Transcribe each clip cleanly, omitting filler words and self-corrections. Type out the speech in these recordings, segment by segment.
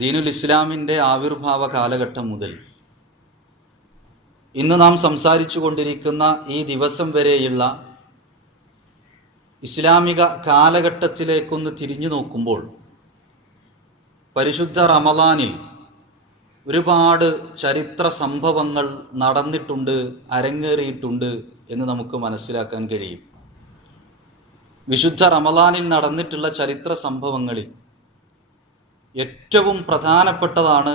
ദീനുൽ ഇസ്ലാമിൻ്റെ ആവിർഭാവ കാലഘട്ടം മുതൽ ഇന്ന് നാം സംസാരിച്ചു കൊണ്ടിരിക്കുന്ന ഈ ദിവസം വരെയുള്ള ഇസ്ലാമിക കാലഘട്ടത്തിലേക്കൊന്ന് തിരിഞ്ഞു നോക്കുമ്പോൾ പരിശുദ്ധ റമളാനിൽ ഒരുപാട് ചരിത്ര സംഭവങ്ങൾ നടന്നിട്ടുണ്ട്, അരങ്ങേറിയിട്ടുണ്ട് എന്ന് നമുക്ക് മനസ്സിലാക്കാൻ കഴിയും. വിശുദ്ധ റമളാനിൽ നടന്നിട്ടുള്ള ചരിത്ര സംഭവങ്ങളിൽ ഏറ്റവും പ്രധാനപ്പെട്ടതാണ്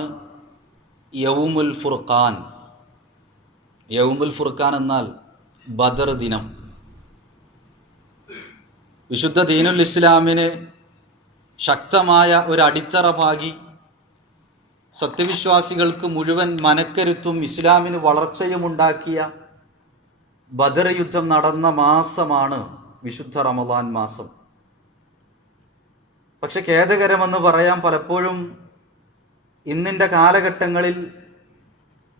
യൗമുൽ ഫുർഖാൻ. യൗമുൽ ഫുർഖാൻ എന്നാൽ ബദർ ദിനം. വിശുദ്ധ ദീനുൽ ഇസ്ലാമിന് ശക്തമായ ഒരു അടിത്തറ പാകി സത്യവിശ്വാസികൾക്ക് മുഴുവൻ മനക്കരുത്തും ഇസ്ലാമിന് വളർച്ചയും ഉണ്ടാക്കിയ ബദർ യുദ്ധം നടന്ന മാസമാണ് വിശുദ്ധ റമളാൻ മാസം. പക്ഷെ ഖേദകരമെന്ന് പറയാം, പലപ്പോഴും ഇന്നിൻ്റെ കാലഘട്ടങ്ങളിൽ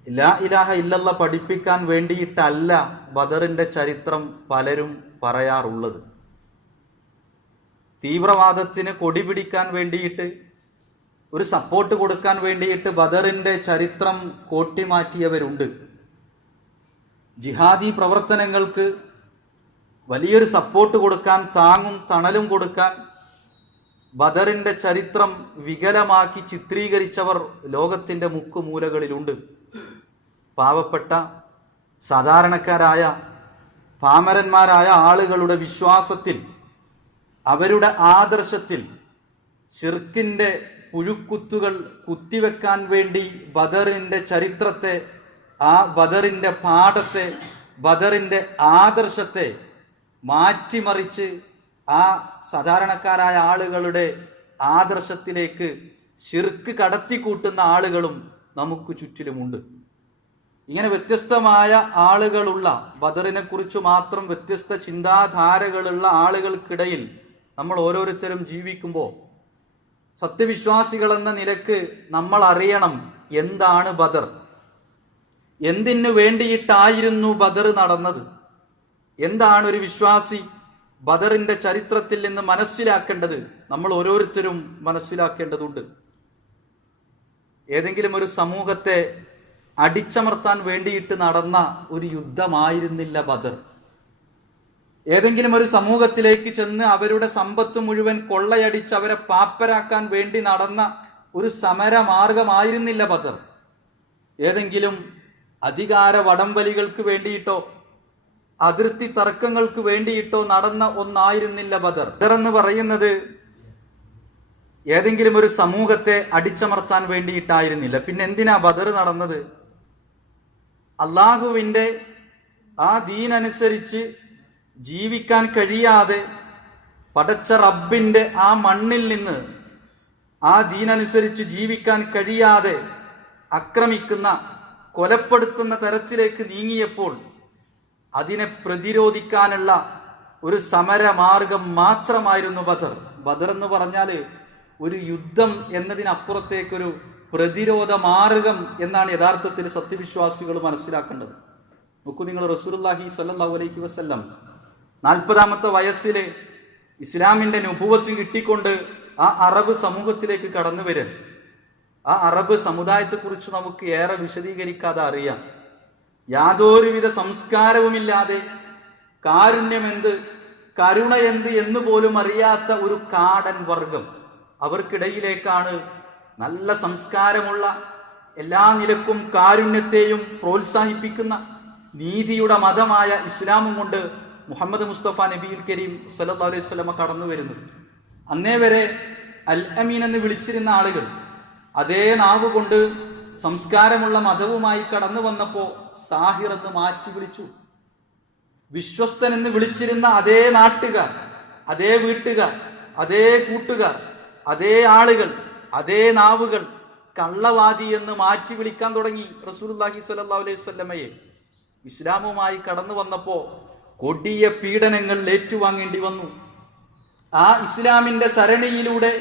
ലാ ഇലാഹ ഇല്ലല്ലാഹ് പഠിപ്പിക്കാൻ വേണ്ടിയിട്ടല്ല ബദറിൻ്റെ ചരിത്രം പലരും പറയാറുള്ളത്. തീവ്രവാദത്തിന് കൊടി പിടിക്കാൻ വേണ്ടിയിട്ട്, ഒരു സപ്പോർട്ട് കൊടുക്കാൻ വേണ്ടിയിട്ട് ബദറിൻ്റെ ചരിത്രം കോട്ടിമാറ്റിയവരുണ്ട്. ജിഹാദി പ്രവർത്തനങ്ങൾക്ക് വലിയൊരു സപ്പോർട്ട് കൊടുക്കാൻ, താങ്ങും തണലും കൊടുക്കാൻ ബദറിൻ്റെ ചരിത്രം വികലമാക്കി ചിത്രീകരിച്ചവർ ലോകത്തിൻ്റെ മുക്കുമൂലകളിലുണ്ട്. പാവപ്പെട്ട സാധാരണക്കാരായ പാമരന്മാരായ ആളുകളുടെ വിശ്വാസത്തിൽ, അവരുടെ ആദർശത്തിൽ ശിർക്കിൻ്റെ പുഴുക്കുത്തുകൾ കുത്തിവെക്കാൻ വേണ്ടി ബദറിൻ്റെ ചരിത്രത്തെ, ആ ബദറിൻ്റെ പാഠത്തെ, ബദറിൻ്റെ ആദർശത്തെ മാറ്റിമറിച്ച് ആ സാധാരണക്കാരായ ആളുകളുടെ ആദർശത്തിലേക്ക് ശിർക്ക് കടത്തിക്കൂട്ടുന്ന ആളുകളും നമുക്ക് ചുറ്റിലുമുണ്ട്. ഇങ്ങനെ വ്യത്യസ്തമായ ആളുകളുള്ള, ബദറിനെ കുറിച്ച് മാത്രം വ്യത്യസ്ത ചിന്താധാരകളുള്ള ആളുകൾക്കിടയിൽ നമ്മൾ ഓരോരുത്തരും ജീവിക്കുമ്പോൾ സത്യവിശ്വാസികൾ എന്ന നിലക്ക് നമ്മൾ അറിയണം എന്താണ് ബദർ, എന്തിനു വേണ്ടിയിട്ടായിരുന്നു ബദർ നടന്നത്, എന്താണ് ഒരു വിശ്വാസി ബദറിന്റെ ചരിത്രത്തിൽ നിന്ന് മനസ്സിലാക്കേണ്ടത്. നമ്മൾ ഓരോരുത്തരും മനസ്സിലാക്കേണ്ടതുണ്ട്. ഏതെങ്കിലും ഒരു സമൂഹത്തെ അടിച്ചമർത്താൻ വേണ്ടിയിട്ട് നടന്ന ഒരു യുദ്ധമായിരുന്നില്ല ബദർ. ഏതെങ്കിലും ഒരു സമൂഹത്തിലേക്ക് ചെന്ന് അവരുടെ സമ്പത്ത് മുഴുവൻ കൊള്ളയടിച്ച് അവരെ പാപ്പരാക്കാൻ വേണ്ടി നടന്ന ഒരു സമരമാർഗമായിരുന്നില്ല ബദർ. ഏതെങ്കിലും അധികാര വടംവലികൾക്ക് വേണ്ടിയിട്ടോ അതിർത്തി തർക്കങ്ങൾക്ക് വേണ്ടിയിട്ടോ നടന്ന ഒന്നായിരുന്നില്ല ബദർ. ബദർ എന്ന് പറയുന്നത് ഏതെങ്കിലും ഒരു സമൂഹത്തെ അടിച്ചമർത്താൻ വേണ്ടിയിട്ടായിരുന്നില്ല. പിന്നെ എന്തിനാ ബദർ നടന്നത്? അള്ളാഹുവിൻ്റെ ആ ദീനനുസരിച്ച് ജീവിക്കാൻ കഴിയാതെ പടച്ച റബ്ബിൻ്റെ ആ മണ്ണിൽ നിന്ന് ആ ദീനനുസരിച്ച് ജീവിക്കാൻ കഴിയാതെ ആക്രമിക്കുന്ന, കൊലപ്പെടുത്തുന്ന തരത്തിലേക്ക് നീങ്ങിയപ്പോൾ അതിനെ പ്രതിരോധിക്കാനുള്ള ഒരു സമരമാർഗം മാത്രമായിരുന്നു ബദർ. ബദർ എന്ന് പറഞ്ഞാൽ ഒരു യുദ്ധം എന്നതിനപ്പുറത്തേക്കൊരു പ്രതിരോധ മാർഗം എന്നാണ് യഥാർത്ഥത്തിൽ സത്യവിശ്വാസികൾ മനസ്സിലാക്കേണ്ടത്. നോക്കൂ നിങ്ങൾ, റസൂലുള്ളാഹി സ്വല്ലല്ലാഹു അലൈഹി വസല്ലം 40-ാമത്തെ വയസ്സിൽ ഇസ്ലാമിൻ്റെ നുബുവത്ത് കിട്ടിക്കൊണ്ട് ആ അറബ് സമൂഹത്തിലേക്ക് കടന്നു വരാൻ, ആ അറബ് സമുദായത്തെക്കുറിച്ച് നമുക്ക് ഏറെ വിശദീകരിക്കാതെ അറിയാം. യാതൊരുവിധ സംസ്കാരവുമില്ലാതെ കാരുണ്യമെന്ത്, കരുണ എന്ത് എന്ന് പോലും അറിയാത്ത ഒരു കാടൻ വർഗം. അവർക്കിടയിലേക്കാണ് നല്ല സംസ്കാരമുള്ള, എല്ലാ നിലക്കും കാരുണ്യത്തെയും പ്രോത്സാഹിപ്പിക്കുന്ന നീതിയുടെ മതമായ ഇസ്ലാമും കൊണ്ട് മുഹമ്മദ് മുസ്തഫ നബിയുൽ കരീം സല്ലല്ലാഹു അലൈഹി വസല്ലമ കടന്നു വരുന്നു. അന്നേ വരെ അൽ അമീൻ എന്ന് വിളിച്ചിരുന്ന ആളുകൾ അതേ നാവ് കൊണ്ട് സംസ്കാരമുള്ള മതവുമായി കടന്നു വന്നപ്പോൾ സാഹിർ എന്ന് മാറ്റി വിളിച്ചു. വിശ്വസ്തൻ എന്ന് വിളിച്ചിരുന്ന അതേ നാട്ടുകാർ, അതേ വീട്ടുകാർ, അതേ കൂട്ടുകാർ, അതേ ആളുകൾ, അതേ നാവുകൾ കള്ളവാദി എന്ന് മാറ്റി വിളിക്കാൻ തുടങ്ങി റസൂലുള്ളാഹി സ്വല്ലല്ലാഹു അലൈഹി വസല്ലമയെ. ഇസ്ലാമുമായി കടന്നു വന്നപ്പോൾ കൊടിയ പീഡനങ്ങൾ ഏറ്റുവാങ്ങേണ്ടി വന്നു. ആ ഇസ്ലാമിന്റെ സരണിയിലൂടെ,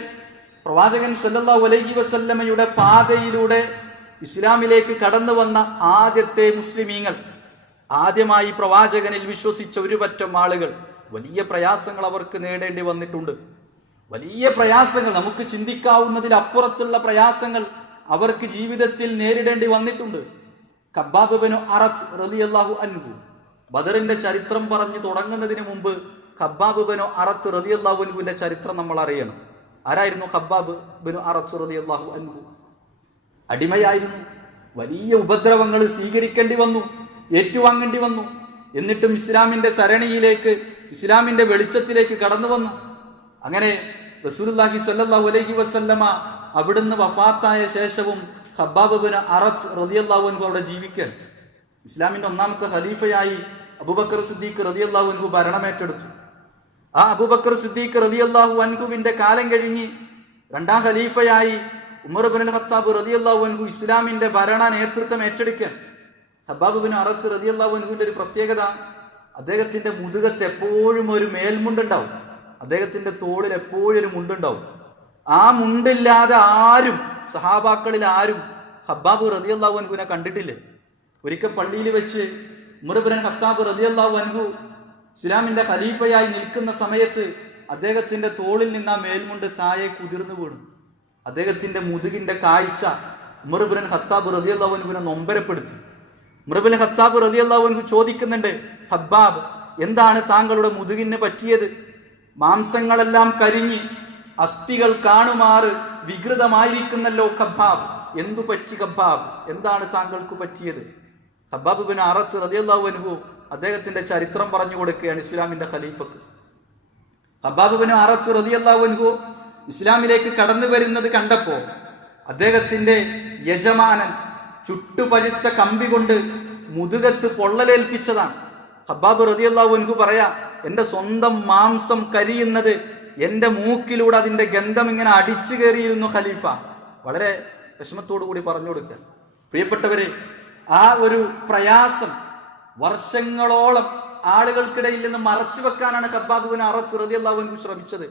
പ്രവാചകൻ സല്ലല്ലാഹു അലൈഹി വസല്ലമയുടെ പാതയിലൂടെ ഇസ്ലാമിലേക്ക് കടന്നു വന്ന ആദ്യത്തെ മുസ്ലിമീങ്ങൾ ആദ്യമായി പ്രവാചകനിൽ വിശ്വസിച്ച ഒരു പറ്റം ആളുകൾ വലിയ പ്രയാസങ്ങൾ അവർക്ക് നേടേണ്ടി വന്നിട്ടുണ്ട്. വലിയ പ്രയാസങ്ങൾ, നമുക്ക് ചിന്തിക്കാവുന്നതിൽ അപ്പുറത്തുള്ള പ്രയാസങ്ങൾ അവർക്ക് ജീവിതത്തിൽ നേരിടേണ്ടി വന്നിട്ടുണ്ട്. ഖബ്ബാബ് ഇബ്നു അറത്ത് റളിയല്ലാഹു അൻഹു, ബദറിന്റെ ചരിത്രം പറഞ്ഞു തുടങ്ങുന്നതിന് മുമ്പ് ഖബ്ബാബ് ഇബ്നു അറത്ത് റളിയല്ലാഹു അൻഹുവിന്റെ ചരിത്രം നമ്മൾ അറിയണം. ആരായിരുന്നു ഖബ്ബാബ് ഇബ്നു അറത്ത് റളിയല്ലാഹു അൻഹു? അടിമയായിരുന്നു. വലിയ ഉപദ്രവങ്ങൾ സ്വീകരിക്കേണ്ടി വന്നു, ഏറ്റുവാങ്ങേണ്ടി വന്നു. എന്നിട്ടും ഇസ്ലാമിന്റെ സരണിയിലേക്ക്, ഇസ്ലാമിന്റെ വെളിച്ചത്തിലേക്ക് കടന്നു വന്നു. അങ്ങനെ റസൂലുള്ളാഹി സ്വല്ലല്ലാഹു അലൈഹി വസല്ലമ അവിടുന്ന് വഫാത്തായ ശേഷവും ഖബ്ബാബ് ഇബ്നു അറത്ത് റളിയല്ലാഹു അൻഹു അവിടെ ജീവിക്കാൻ, ഇസ്ലാമിന്റെ ഒന്നാമത്തെ ഖലീഫയായി അബൂബക്കർ സിദ്ദീഖ് റളിയല്ലാഹു അൻഹു ഭരണമേറ്റെടുത്തു. ആ അബൂബക്കർ സിദ്ദീഖ് റളിയല്ലാഹു അൻഹുവിന്റെ കാലം കഴിഞ്ഞ് രണ്ടാം ഖലീഫയായി ഉമർ ഇബ്നുൽ ഖത്താബ് റളിയല്ലാഹു അൻഹു ഇസ്ലാമിന്റെ ഭരണ നേതൃത്വം ഏറ്റെടുക്കാൻ. ഖബ്ബാബ് ഇബ്നു അറത്ത് റളിയല്ലാഹു അൻഹുവിന്റെ ഒരു പ്രത്യേകത, അദ്ദേഹത്തിന്റെ മുതുകത്ത് എപ്പോഴും ഒരു മേൽമുണ്ടുണ്ടാവും. അദ്ദേഹത്തിന്റെ തോളിൽ എപ്പോഴും ഒരു മുണ്ടുണ്ടാവും. ആ മുണ്ടില്ലാതെ ആരും, സഹാബാക്കളിൽ ആരും ഖബ്ബാബ് റളിയല്ലാഹു അൻഹുവിനെ കണ്ടിട്ടില്ലേ. ഒരിക്കൽ പള്ളിയിൽ വെച്ച് ഉമർ ഇബ്നുൽ ഖത്താബ് റളിയല്ലാഹു അൻഹു ഇസ്ലാമിന്റെ ഖലീഫയായി നിൽക്കുന്ന സമയത്ത് അദ്ദേഹത്തിന്റെ തോളിൽ നിന്ന് ആ മേൽമുണ്ട് താഴെ കുതിർന്നു വീണു. അദ്ദേഹത്തിന്റെ മുതുകിന്റെ കാഴ്ച ഉമർ ഇബ്നുൽ ഖത്താബ് റളിയല്ലാഹു അൻഹുവിനെ നൊമ്പരപ്പെടുത്തി. ഉമർ ഇബ്നുൽ ഖത്താബ് റളിയല്ലാഹു അൻഹു ചോദിക്കുന്നുണ്ട്, ഖബ്ബാബ്, എന്താണ് താങ്കളുടെ മുതുകിന് പറ്റിയത്? മാംസങ്ങളെല്ലാം കരിഞ്ഞ് അസ്ഥികൾ കാണുമാറ് വികൃതമായിരിക്കുന്നല്ലോ ഖബ്ബാബ്, എന്തു പറ്റി ഖബ്ബാബ്, എന്താണ് താങ്കൾക്ക് പറ്റിയത്? ഖബ്ബാബ് ഇബ്നു അറത്ത് റളിയല്ലാഹു അൻഹു അദ്ദേഹത്തിന്റെ ചരിത്രം പറഞ്ഞു കൊടുക്കുകയാണ് ഇസ്ലാമിന്റെ ഖലീഫക്ക്. ഖബ്ബാബ് ഇബ്നു അറത്ത് റളിയല്ലാഹു അൻഹു ഇസ്ലാമിലേക്ക് കടന്നു വരുന്നത് കണ്ടപ്പോ അദ്ദേഹത്തിന്റെ യജമാനൻ ചുട്ടുപഴുത്ത കമ്പി കൊണ്ട് മുതുകത്ത് പൊള്ളലേൽപ്പിച്ചതാണ്. ഖബ്ബാബ് റളിയല്ലാഹു അൻഹു പറയാ, എന്റെ സ്വന്തം മാംസം കരിയുന്നത് എന്റെ മൂക്കിലൂടെ അതിന്റെ ഗന്ധം ഇങ്ങനെ അടിച്ചു കയറിയിരുന്നു ഖലീഫ. വളരെ വിഷമത്തോടു കൂടി പറഞ്ഞു കൊടുക്കുക. പ്രിയപ്പെട്ടവരെ, ആ ഒരു പ്രയാസം വർഷങ്ങളോളം ആളുകൾക്കിടയിൽ നിന്ന് മറച്ചു വെക്കാനാണ് ഖബ്ബാബ് ഇബ്നു അറത്ത് റളിയല്ലാഹു അൻഹു ശ്രമിച്ചത്.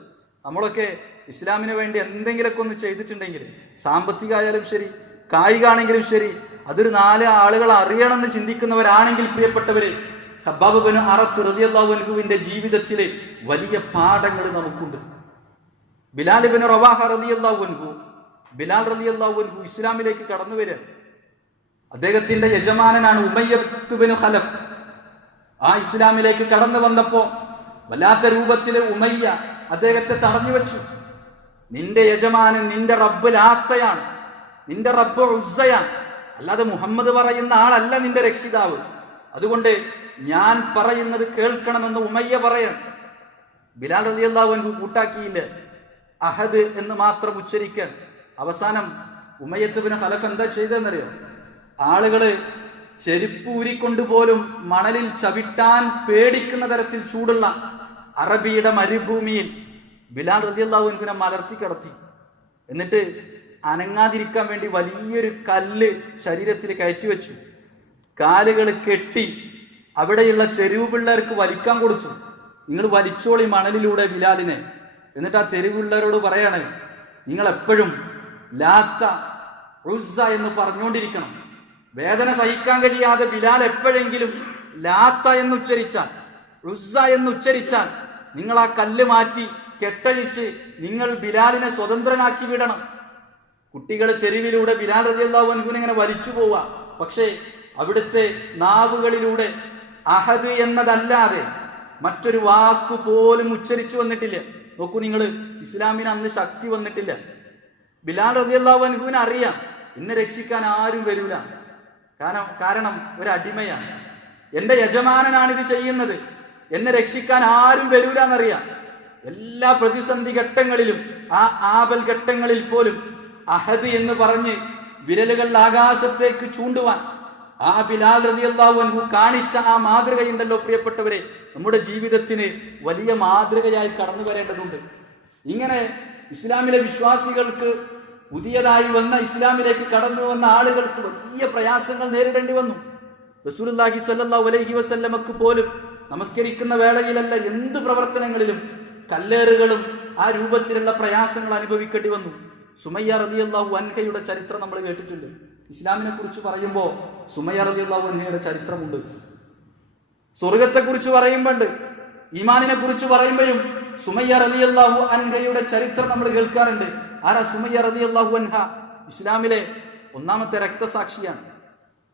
നമ്മളൊക്കെ ഇസ്ലാമിന് വേണ്ടി എന്തെങ്കിലുമൊക്കെ ഒന്ന് ചെയ്തിട്ടുണ്ടെങ്കിൽ, സാമ്പത്തികമായാലും ശരി, കായികമാണെങ്കിലും ശരി, അതൊരു 4 ആളുകൾ അറിയണമെന്ന് ചിന്തിക്കുന്നവരാണെങ്കിൽ പ്രിയപ്പെട്ടവരെ, ഖബ്ബാബ് ഇബ്നു അറത്ത് റളിയല്ലാഹു അൻഹുവിന്റെ ജീവിതത്തിലെ വലിയ പാഠങ്ങൾ നമുക്കുണ്ട്. ബിലാൽ ഇബ്നു റവാഹ റളിയല്ലാഹു അൻഹു, ബിലാൽ റളിയല്ലാഹു അൻഹു ഇസ്ലാമിലേക്ക് കടന്നു വരിക. അദ്ദേഹത്തിന്റെ യജമാനനാണ് ഉമയ്യ ഇബ്നു ഖലഫ്. ആ ഇസ്ലാമിലേക്ക് കടന്നു വന്നപ്പോ വല്ലാത്ത രൂപത്തില് ഉമയ്യ അദ്ദേഹത്തെ തടഞ്ഞു വെച്ചു. നിന്റെ യജമാനൻ, നിന്റെ റബ്ബ് ലാത്തയാണ്, നിന്റെ റബ്ബ് ഉസ്സയാണ്, അല്ലാതെ മുഹമ്മദ് പറയുന്ന ആളല്ല നിന്റെ രക്ഷിതാവ്. അതുകൊണ്ട് ഞാൻ പറയുന്നത് കേൾക്കണമെന്ന് ഉമയ്യ പറയണം. ബിലാൽ റളിയല്ലാഹു അൻഹു കൂട്ടാക്കിയില്ല, അഹദ് എന്ന് മാത്രം ഉച്ചരിക്കാൻ. അവസാനം ഉമയ്യത്ത് ഇബ്നു ഖലഫ് എന്താ ചെയ്തതെന്നറിയോ? ആളുകള് ചെരുപ്പ് ഊരിക്കൊണ്ടുപോലും മണലിൽ ചവിട്ടാൻ പേടിക്കുന്ന തരത്തിൽ ചൂടുള്ള അറബിയുടെ മരുഭൂമിയിൽ ബിലാൽ റളിയല്ലാഹു അൻഹുവിനെ മലർത്തി കിടത്തി. എന്നിട്ട് അനങ്ങാതിരിക്കാൻ വേണ്ടി വലിയൊരു കല്ല് ശരീരത്തിൽ കയറ്റി വെച്ചു. കാലുകൾ കെട്ടി അവിടെയുള്ള തെരുവ് പിള്ളേർക്ക് വലിക്കാൻ കൊടുത്തു. നിങ്ങൾ വലിച്ചോളി മണലിലൂടെ ബിലാലിനെ. എന്നിട്ട് ആ തെരുവ് പിള്ളേരോട് പറയാണ്, നിങ്ങൾ എപ്പോഴും ലാത്ത ഉസ്സ എന്ന് പറഞ്ഞുകൊണ്ടിരിക്കണം. വേദന സഹിക്കാൻ കഴിയാതെ ബിലാൽ എപ്പോഴെങ്കിലും ലാത്ത എന്ന് ഉച്ചരിച്ചാൽ, ഉസ്സ എന്ന് ഉച്ചരിച്ചാൽ, നിങ്ങൾ ആ കല്ല് മാറ്റി കെട്ടഴിച്ച് നിങ്ങൾ ബിലാലിനെ സ്വതന്ത്രനാക്കി വിടണം. കുട്ടികൾ തെരുവിലൂടെ ബിലാൽ റളിയല്ലാഹു അൻഹുവിനെ ഇങ്ങനെ വലിച്ചു പോവുക. പക്ഷേ അവിടുത്തെ നാവുകളിലൂടെ അഹദ് എന്നതല്ലാതെ മറ്റൊരു വാക്ക് പോലും ഉച്ചരിച്ചു വന്നിട്ടില്ല. നോക്കൂ നിങ്ങൾ, ഇസ്ലാമിന് അന്ന് ശക്തി വന്നിട്ടില്ല. ബിലാൽ റളിയല്ലാഹു അൻഹുവിനെ അറിയാം, എന്നെ രക്ഷിക്കാൻ ആരും വരൂല. കാരണം ഒരു അടിമയാണ്, എന്റെ യജമാനനാണ് ഇത് ചെയ്യുന്നത്, എന്നെ രക്ഷിക്കാൻ ആരും വരൂല എന്നറിയാം. എല്ലാ പ്രതിസന്ധി ഘട്ടങ്ങളിലും, ആ ആപൽ ഘട്ടങ്ങളിൽ പോലും അഹദ് എന്ന് പറഞ്ഞ് വിരലുകൾ ആകാശത്തേക്ക് ചൂണ്ടുവാൻ ആ ബിലാൽ റളിയല്ലാഹു അൻഹു കാണിച്ച ആ മാതൃകയുണ്ടല്ലോ പ്രിയപ്പെട്ടവരെ, നമ്മുടെ ജീവിതത്തിന് വലിയ മാതൃകയായി കടന്നു വരേണ്ടതുണ്ട്. ഇങ്ങനെ ഇസ്ലാമിലെ വിശ്വാസികൾക്ക്, പുതിയതായി വന്ന ഇസ്ലാമിലേക്ക് കടന്നു വന്ന ആളുകൾക്ക് വലിയ പ്രയാസങ്ങൾ നേരിടേണ്ടി വന്നു. റസൂലുള്ളാഹി സ്വല്ലല്ലാഹു അലൈഹി വസല്ലമക്ക് പോലും നമസ്കരിക്കുന്ന വേളയിലല്ല, എന്ത് പ്രവർത്തനങ്ങളിലും കല്ലേറുകളും ആ രൂപത്തിലുള്ള പ്രയാസങ്ങൾ അനുഭവിക്കേണ്ടി വന്നു. സുമയ്യ റളിയല്ലാഹു അൻഹയുടെ ചരിത്രം നമ്മൾ കേട്ടിട്ടുണ്ട്. ഇസ്ലാമിനെ കുറിച്ച് പറയുമ്പോൾ സുമയ്യ റളിയല്ലാഹു അൻഹയുടെ ചരിത്രമുണ്ട്. സ്വർഗത്തെക്കുറിച്ച് പറയുമ്പോണ്ട്, ഈമാനിനെ കുറിച്ച് പറയുമ്പോഴും സുമയ്യ റളിയല്ലാഹു അൻഹയുടെ ചരിത്രം നമ്മൾ കേൾക്കാറുണ്ട്. ആരാ സുമയ്യ റളിയല്ലാഹു അൻഹ? ഇസ്ലാമിലെ ഒന്നാമത്തെ രക്തസാക്ഷിയാണ്.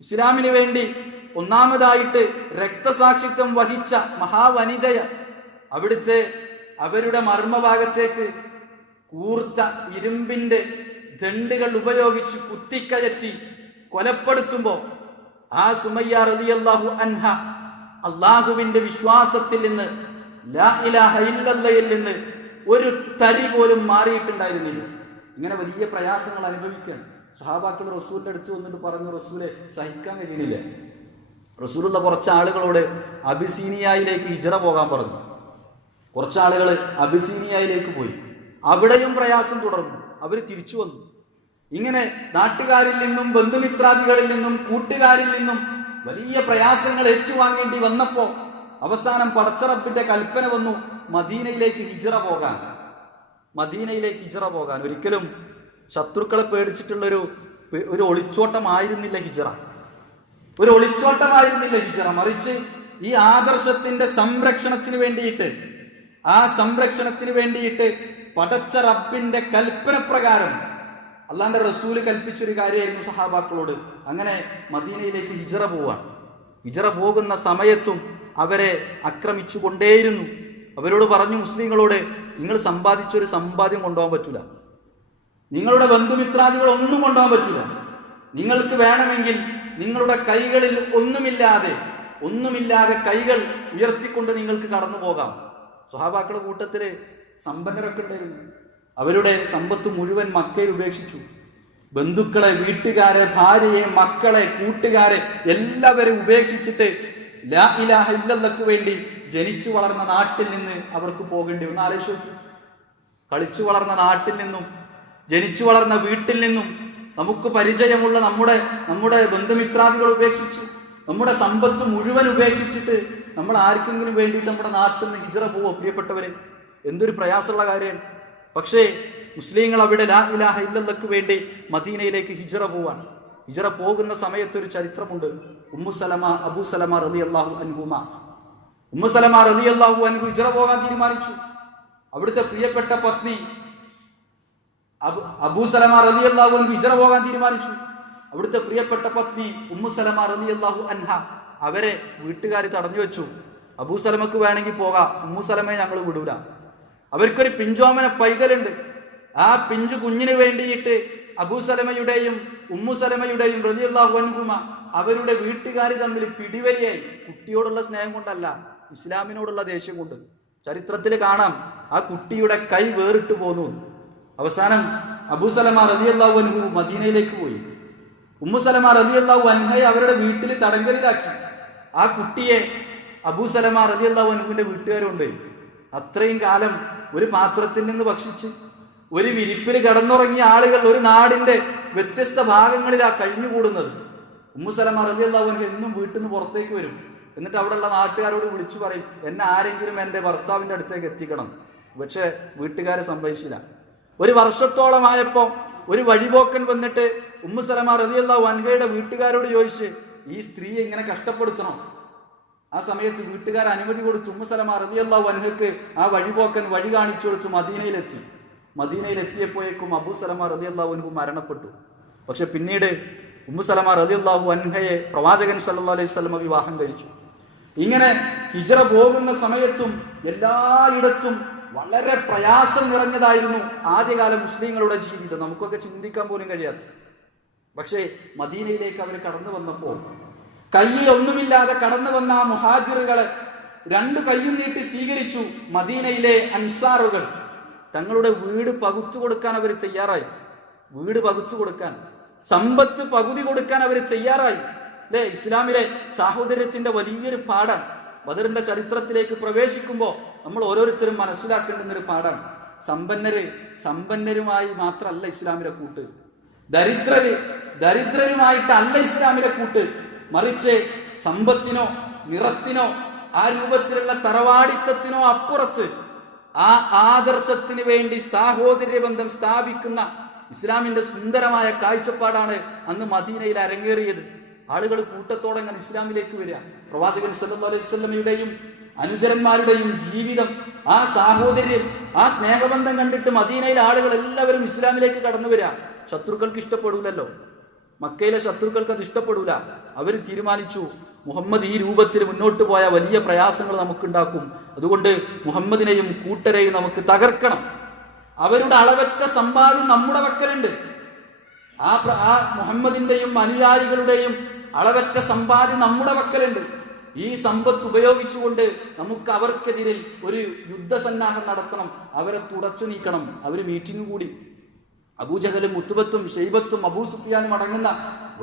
ഇസ്ലാമിന് വേണ്ടി ഒന്നാമതായിട്ട് രക്തസാക്ഷിത്വം വഹിച്ച മഹാവനിതയ. അവിടുത്തെ അവരുടെ മർമ്മഭാഗത്തേക്ക് കൂർത്ത ഇരുമ്പിന്റെ ദണ്ടുകൾ ഉപയോഗിച്ച് കുത്തിക്കയറ്റി കൊലപ്പെടുത്തുമ്പോ ആ സുമയ്യ റളിയല്ലാഹു അൻഹ അള്ളാഹുവിന്റെ വിശ്വാസത്തിൽ നിന്ന്, ലാ ഇലാഹ ഇല്ലല്ലയിൽ നിന്ന് ഒരു തരി പോലും മാറിയിട്ടുണ്ടായിരുന്നില്ല. ഇങ്ങനെ വലിയ പ്രയാസങ്ങൾ അനുഭവിക്കാൻ സഹാബാക്കൾ റസൂലിന്റെ അടുത്ത് വന്നിട്ട് പറഞ്ഞു, റസൂലെ സഹിക്കാൻ കഴിയണില്ല. റസൂലുള്ള കുറച്ച് ആളുകളോട് അബിസീനിയയിലേക്ക് ഹിജ്റ പോകാൻ പറഞ്ഞു. കുറച്ചാളുകൾ അബിസീനിയയിലേക്ക് പോയി. അവിടെയും പ്രയാസം തുടർന്നു. അവർ തിരിച്ചു വന്നു. ഇങ്ങനെ നാട്ടുകാരിൽ നിന്നും ബന്ധുമിത്രാദികളിൽ നിന്നും കൂട്ടുകാരിൽ നിന്നും വലിയ പ്രയാസങ്ങൾ ഏറ്റുവാങ്ങേണ്ടി വന്നപ്പോ അവസാനം പടച്ചറപ്പിന്റെ കൽപ്പന വന്നു, മദീനയിലേക്ക് ഹിജ്റ പോകാൻ. മദീനയിലേക്ക് ഹിജ്റ പോകാൻ. ഒരിക്കലും ശത്രുക്കളെ പേടിച്ചിട്ടുള്ള ഒരു ഒളിച്ചോട്ടമായിരുന്നില്ല ഹിജ്റ. ഒരു ഒളിച്ചോട്ടമായിരുന്നില്ല ഹിജ്റ. മറിച്ച് ഈ ആദർശത്തിന്റെ സംരക്ഷണത്തിന് വേണ്ടിയിട്ട്, ആ സംരക്ഷണത്തിന് വേണ്ടിയിട്ട് പടച്ച റബ്ബിന്റെ കൽപ്പന പ്രകാരം അള്ളാന്റെ റസൂല് കൽപ്പിച്ചൊരു കാര്യമായിരുന്നു സഹാബാക്കളോട്. അങ്ങനെ മദീനയിലേക്ക് ഹിജ്റ പോവാണ്. ഹിജ്റ പോകുന്ന സമയത്തും അവരെ ആക്രമിച്ചു കൊണ്ടേയിരുന്നു. അവരോട് പറഞ്ഞു, മുസ്ലിങ്ങളോട്, നിങ്ങൾ സമ്പാദിച്ചൊരു സമ്പാദ്യം കൊണ്ടുപോകാൻ പറ്റൂല, നിങ്ങളുടെ ബന്ധുമിത്രാദികൾ ഒന്നും കൊണ്ടുപോകാൻ പറ്റൂല. നിങ്ങൾക്ക് വേണമെങ്കിൽ നിങ്ങളുടെ കൈകളിൽ ഒന്നുമില്ലാതെ കൈകൾ ഉയർത്തിക്കൊണ്ട് നിങ്ങൾക്ക് കടന്നു പോകാം. സ്വഹാബാക്കളുടെ കൂട്ടത്തില് സമ്പന്നരൊക്കെ ഉണ്ടായിരുന്നു. അവരുടെ സമ്പത്ത് മുഴുവൻ മക്കയിൽ ഉപേക്ഷിച്ചു. ബന്ധുക്കളെ, വീട്ടുകാരെ, ഭാര്യയെ, മക്കളെ, കൂട്ടുകാരെ എല്ലാവരും ഉപേക്ഷിച്ചിട്ട് ലാ ഇലാഹ ഇല്ലല്ലഹ്ക്ക് വേണ്ടി ജനിച്ചു വളർന്ന നാട്ടിൽ നിന്ന് അവർക്ക് പോകേണ്ടി വന്നു. ആലോചിച്ച് നോക്കി. കളിച്ചു വളർന്ന നാട്ടിൽ നിന്നും, ജനിച്ചു വളർന്ന വീട്ടിൽ നിന്നും, നമുക്ക് പരിചയമുള്ള നമ്മുടെ ബന്ധുമിത്രാദികൾ ഉപേക്ഷിച്ച്, നമ്മുടെ സമ്പത്ത് മുഴുവൻ ഉപേക്ഷിച്ചിട്ട് നമ്മൾ ആർക്കെങ്കിലും വേണ്ടിയിട്ട് നമ്മുടെ നാട്ടിൽ നിന്ന് ഹിജ്റ പോവോ? പ്രിയപ്പെട്ടവരെ, എന്തൊരു പ്രയാസമുള്ള കാര്യമാണ്. പക്ഷേ മുസ്ലിങ്ങൾ അവിടെ ലാ ഇലാഹ ഇല്ലല്ലഹ്ക്ക് വേണ്ടി മദീനയിലേക്ക് ഹിജ്റ പോവാണ്. ഹിജ്റ പോകുന്ന സമയത്ത് ഒരു ചരിത്രമുണ്ട്. ഉമ്മു സലമ, അബൂ സലമ റളിയല്ലാഹു അൻഹുമ. ഉമ്മു സലമ റളിയല്ലാഹു അൻഹു ഹിജ്റ പോകാൻ തീരുമാനിച്ചു. അവിടുത്തെ പ്രിയപ്പെട്ട പത്നി അബൂ സലമ റളിയല്ലാഹു അൻഹു ഹിജ്റ പോകാൻ തീരുമാനിച്ചു. അവിടുത്തെ പ്രിയപ്പെട്ട പത്നി ഉമ്മു സലമ റളിയല്ലാഹു അൻഹ അവരെ വീട്ടുകാർ തടഞ്ഞു വെച്ചു. അബൂ സലമക്ക് വേണമെങ്കിൽ പോകാം, ഉമ്മു സലമയെ ഞങ്ങൾ വിടൂല. അവർക്കൊരു പിഞ്ചോമന പൈതലുണ്ട്. ആ പിഞ്ചു കുഞ്ഞിന് വേണ്ടിയിട്ട് അബൂ സലമയുടെയും ഉമ്മു സലമയുടെയും റളിയല്ലാഹു അൻഹുമ അവരുടെ വീട്ടുകാർ തമ്മിൽ പിടിവലിയായി. കുട്ടിയോടുള്ള സ്നേഹം കൊണ്ടല്ല, ഇസ്ലാമിനോടുള്ള ദേഷ്യം കൊണ്ട്. ചരിത്രത്തിൽ കാണാം, ആ കുട്ടിയുടെ കൈ വേറിട്ട് പോന്നു. അവസാനം അബൂ സലമ റളിയല്ലാഹു അൻഹു മദീനയിലേക്ക് പോയി. ഉമ്മു സലമ റളിയല്ലാഹു അൻഹയെ അവരുടെ വീട്ടിൽ തടങ്കലിലാക്കി. ആ കുട്ടിയെ അബൂ സലമ റളിയല്ലാഹു അൻഹുവിന്റെ വീട്ടുകാരുണ്ട്. അത്രയും കാലം ഒരു പാത്രത്തിൽ നിന്ന് ഭക്ഷിച്ച് ഒരു വിരിപ്പിൽ കിടന്നുറങ്ങിയ ആളുകൾ ഒരു നാടിന്റെ വ്യത്യസ്ത ഭാഗങ്ങളിലാ കഴിഞ്ഞുകൂടുന്നത്. ഉമ്മു സലമ റളിയല്ലാഹു അൻഹ എന്നും വീട്ടിൽ നിന്ന് പുറത്തേക്ക് വരും. എന്നിട്ട് അവിടെയുള്ള നാട്ടുകാരോട് വിളിച്ചു പറയും, എന്നെ ആരെങ്കിലും എൻ്റെ ഭർത്താവിൻ്റെ അടുത്തേക്ക് എത്തിക്കണം. പക്ഷെ വീട്ടുകാരെ സമ്മതിച്ചില്ല. ഒരു വർഷത്തോളമായപ്പോൾ ഒരു വഴിപോക്കൻ വന്നിട്ട് ഉമ്മു സലമ റളിയല്ലാഹു അൻഹയുടെ വീട്ടുകാരോട് ചോദിച്ച്, ഈ സ്ത്രീയെ ഇങ്ങനെ കഷ്ടപ്പെടുത്തണം? ആ സമയത്ത് വീട്ടുകാർ അനുമതി കൊടുത്തു. ഉമ്മു സലമ റളിയല്ലാഹു അൻഹയ്ക്ക് ആ വഴിപോക്കൻ വഴി കാണിച്ചു കൊടുത്തു. മദീനയിലെത്തിയപ്പോഴേക്കും അബൂ സലമ റളിയല്ലാഹു അൻഹു മരണപ്പെട്ടു. പക്ഷെ പിന്നീട് ഉമ്മു സലമ റളിയല്ലാഹു അൻഹയെ പ്രവാചകൻ സല്ലല്ലാഹു അലൈഹി വസല്ലം വിവാഹം കഴിച്ചു. ഇങ്ങനെ ഹിജ്റ പോകുന്ന സമയത്തും എല്ലായിടത്തും വളരെ പ്രയാസം നിറഞ്ഞതായിരുന്നു ആദ്യകാല മുസ്ലിങ്ങളുടെ ജീവിതം. നമുക്കൊക്കെ ചിന്തിക്കാൻ പോലും കഴിയാത്ത. പക്ഷേ മദീനയിലേക്ക് അവർ കടന്നു വന്നപ്പോൾ കയ്യിൽ ഒന്നുമില്ലാതെ കടന്നു വന്ന ആ മുഹാജിറുകളെ രണ്ടു കയ്യും നീട്ടി സ്വീകരിച്ചു. മദീനയിലെ അൻസാറുകൾ തങ്ങളുടെ വീട് പകുത്തു കൊടുക്കാൻ അവർ തയ്യാറായി. വീട് പകുത്തു കൊടുക്കാൻ, സമ്പത്ത് പകുതി കൊടുക്കാൻ അവർ തയ്യാറായി. അല്ലെ, ഇസ്ലാമിലെ സാഹോദര്യത്തിന്റെ വലിയൊരു പാഠാണ്. ബദറിന്റെ ചരിത്രത്തിലേക്ക് പ്രവേശിക്കുമ്പോൾ നമ്മൾ ഓരോരുത്തരും മനസ്സിലാക്കേണ്ടുന്നൊരു പാഠാണ്. സമ്പന്നരുമായി മാത്രമല്ല ഇസ്ലാമിലെ കൂട്ട്, ദരിദ്രരുമായിട്ടല്ല ഇസ്ലാമിലെ കൂട്ട്. മറിച്ച് സമ്പത്തിനോ നിറത്തിനോ ആ രൂപത്തിലുള്ള തറവാടിത്തത്തിനോ അപ്പുറത്ത് ആ ആദർശത്തിന് വേണ്ടി സാഹോദര്യ ബന്ധം സ്ഥാപിക്കുന്ന ഇസ്ലാമിന്റെ സുന്ദരമായ കാഴ്ചപ്പാടാണ് അന്ന് മദീനയിൽ അരങ്ങേറിയത്. ആളുകൾ കൂട്ടത്തോടെ അങ്ങനെ ഇസ്ലാമിലേക്ക് വരിക. പ്രവാചകൻ സല്ലല്ലാഹു അലൈഹി വസല്ലമയുടെയും അനുചരന്മാരുടെയും ജീവിതം, ആ സാഹോദര്യം, ആ സ്നേഹബന്ധം കണ്ടിട്ട് മദീനയിലെ ആളുകൾ എല്ലാവരും ഇസ്ലാമിലേക്ക് കടന്നു വരിക. ശത്രുക്കൾക്ക് ഇഷ്ടപ്പെടൂലല്ലോ, മക്കയിലെ ശത്രുക്കൾക്ക് അത് ഇഷ്ടപ്പെടൂല. അവർ തീരുമാനിച്ചു, മുഹമ്മദ് ഈ രൂപത്തിൽ മുന്നോട്ട് പോയ വലിയ പ്രയാസങ്ങൾ നമുക്കുണ്ടാക്കും, അതുകൊണ്ട് മുഹമ്മദിനെയും കൂട്ടരെയും നമുക്ക് തകർക്കണം. അവരുടെ അളവറ്റ സമ്പാദ്യം നമ്മുടെ പക്കലുണ്ട്. ആ മുഹമ്മദിന്റെയും അനുയായികളുടെയും അളവറ്റ സമ്പാദ്യം നമ്മുടെ പക്കലുണ്ട്. ഈ സമ്പത്ത് ഉപയോഗിച്ചുകൊണ്ട് നമുക്ക് അവർക്കെതിരിൽ ഒരു യുദ്ധസന്നാഹം നടത്തണം, അവരെ തുടച്ചു നീക്കണം. അവർ മീറ്റിംഗ് കൂടി. അബൂജഹലും ഉത്ബത്തും ഷൈബത്തും അബൂ സുഫിയാനും അടങ്ങുന്ന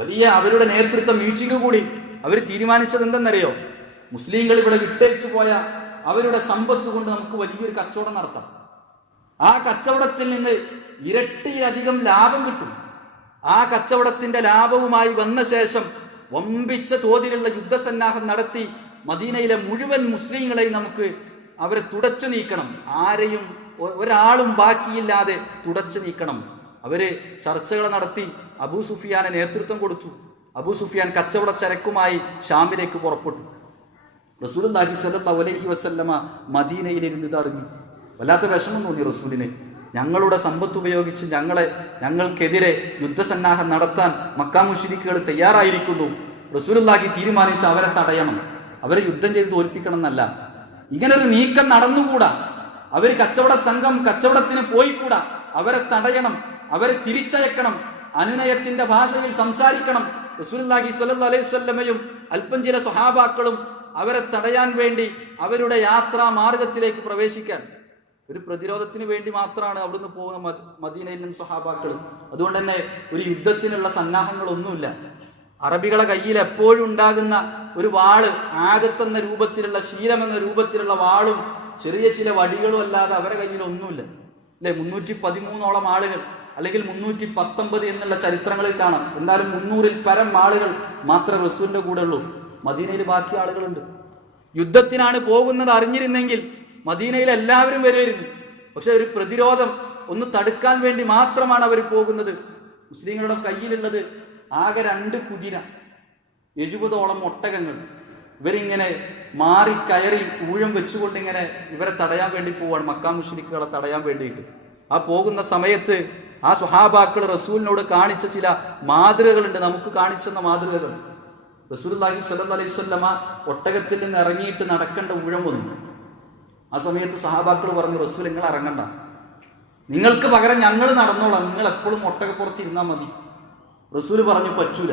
വലിയ അവരുടെ നേതൃത്വം മീറ്റിംഗ് കൂടി. അവർ തീരുമാനിച്ചത് എന്തെന്നറിയോ? മുസ്ലിങ്ങൾ ഇവിടെ വിട്ടേച്ചു പോയ അവരുടെ സമ്പത്ത് കൊണ്ട് നമുക്ക് വലിയൊരു കച്ചവടം നടത്താം. ആ കച്ചവടത്തിൽ നിന്ന് ഇരട്ടിയിലധികം ലാഭം കിട്ടും. ആ കച്ചവടത്തിന്റെ ലാഭവുമായി വന്ന ശേഷം വമ്പിച്ച തോതിലുള്ള യുദ്ധസന്നാഹം നടത്തി മദീനയിലെ മുഴുവൻ മുസ്ലിങ്ങളെയും നമുക്ക് അവരെ തുടച്ചു നീക്കണം. ആരെയും ഒരാളും ബാക്കിയില്ലാതെ തുടച്ചു നീക്കണം. അവര് ചർച്ചകൾ നടത്തി അബൂ സുഫിയാനെ നേതൃത്വം കൊടുത്തു. അബൂ സുഫിയാൻ കച്ചവട ചരക്കുമായി ഷാമിലേക്ക് പുറപ്പെട്ടു. റസൂലുള്ളാഹി സ്വല്ലല്ലാഹു അലൈഹി വസല്ലമ മദീനയിലിരുന്ന് ഇതറിഞ്ഞു. വല്ലാത്ത വിഷമം തോന്നി റസൂലിനെ. ഞങ്ങളുടെ സമ്പത്ത് ഉപയോഗിച്ച് ഞങ്ങൾക്കെതിരെ യുദ്ധസന്നാഹം നടത്താൻ മക്കാ മുശ്രിക്കുകൾ തയ്യാറായിരിക്കുന്നു. റസൂലുള്ളാഹി തീരുമാനിച്ച് അവരെ തടയണം, അവരെ യുദ്ധം ചെയ്ത് തോൽപ്പിക്കണം എന്നല്ല. ഇങ്ങനൊരു നീക്കം നടന്നുകൂടാ. അവർ കച്ചവട സംഘം കച്ചവടത്തിന് പോയിക്കൂടാ. അവരെ തടയണം, അവരെ തിരിച്ചയക്കണം, അനുനയത്തിന്റെ ഭാഷയിൽ സംസാരിക്കണം. റസൂലുള്ളാഹി സ്വല്ലല്ലാഹു അലൈഹി വസല്ലമയും അല്പം ചില സ്വഹാബാക്കളും അവരെ തടയാൻ വേണ്ടി അവരുടെ യാത്രാ മാർഗത്തിലേക്ക് പ്രവേശിക്കാൻ, ഒരു പ്രതിരോധത്തിന് വേണ്ടി മാത്രമാണ് അവിടുന്ന് പോകുന്ന മദീനയിൽ നിന്ന് സ്വഹാബാക്കൾ. അതുകൊണ്ട് തന്നെ ഒരു യുദ്ധത്തിനുള്ള സന്നാഹങ്ങളൊന്നുമില്ല. അറബികളെ കയ്യിൽ എപ്പോഴും ഉണ്ടാകുന്ന ഒരു വാള്, ആദത്തെന്ന രൂപത്തിലുള്ള, ശീലമെന്ന രൂപത്തിലുള്ള വാളും ചെറിയ ചില വടികളും അല്ലാതെ അവരെ കയ്യിൽ ഒന്നുമില്ല. അല്ലെ, 313ഓളം ആളുകൾ, അല്ലെങ്കിൽ 319 എന്നുള്ള ചരിത്രങ്ങളിൽ കാണാം. എന്തായാലും 300-ൽ പരം ആളുകൾ മാത്രമേ റസൂലിന്റെ കൂടെ ഉള്ളൂ. മദീനയിൽ ബാക്കി ആളുകളുണ്ട്. യുദ്ധത്തിനാണ് പോകുന്നത് അറിഞ്ഞിരുന്നെങ്കിൽ മദീനയിൽ എല്ലാവരും വരുമായിരുന്നു. പക്ഷെ ഒരു പ്രതിരോധം ഒന്ന് തടുക്കാൻ വേണ്ടി മാത്രമാണ് അവർ പോകുന്നത്. മുസ്ലിങ്ങളുടെ കയ്യിലുള്ളത് ആകെ 2 കുതിര, 70ഓളം ഒട്ടകങ്ങൾ. ഇവരിങ്ങനെ മാറി കയറി ഊഴം വെച്ചുകൊണ്ട് ഇങ്ങനെ ഇവരെ തടയാൻ വേണ്ടി പോവാണ്, മക്കാ മുശ്രിക്കുകളെ തടയാൻ വേണ്ടിയിട്ട്. ആ പോകുന്ന സമയത്ത് ആ സ്വഹാബാക്കൾ റസൂലിനോട് കാണിച്ച ചില മാതൃകകളുണ്ട്, നമുക്ക് കാണിച്ചെന്ന മാതൃകകൾ. റസൂലുള്ളാഹി സ്വല്ലല്ലാഹു അലൈഹി വസല്ലമ ഒട്ടകത്തിൽ നിന്ന് ഇറങ്ങിയിട്ട് നടക്കേണ്ട ഊഴം വന്നു. ആ സമയത്ത് സ്വഹാബാക്കൾ പറഞ്ഞു, റസൂൽ നിങ്ങൾ ഇറങ്ങണ്ട, നിങ്ങൾക്ക് പകരം ഞങ്ങൾ നടന്നോളാം, നിങ്ങൾ എപ്പോഴും ഒട്ടകപ്പുറത്തിരുന്നാൽ മതി. റസൂൽ പറഞ്ഞു, പറ്റൂല,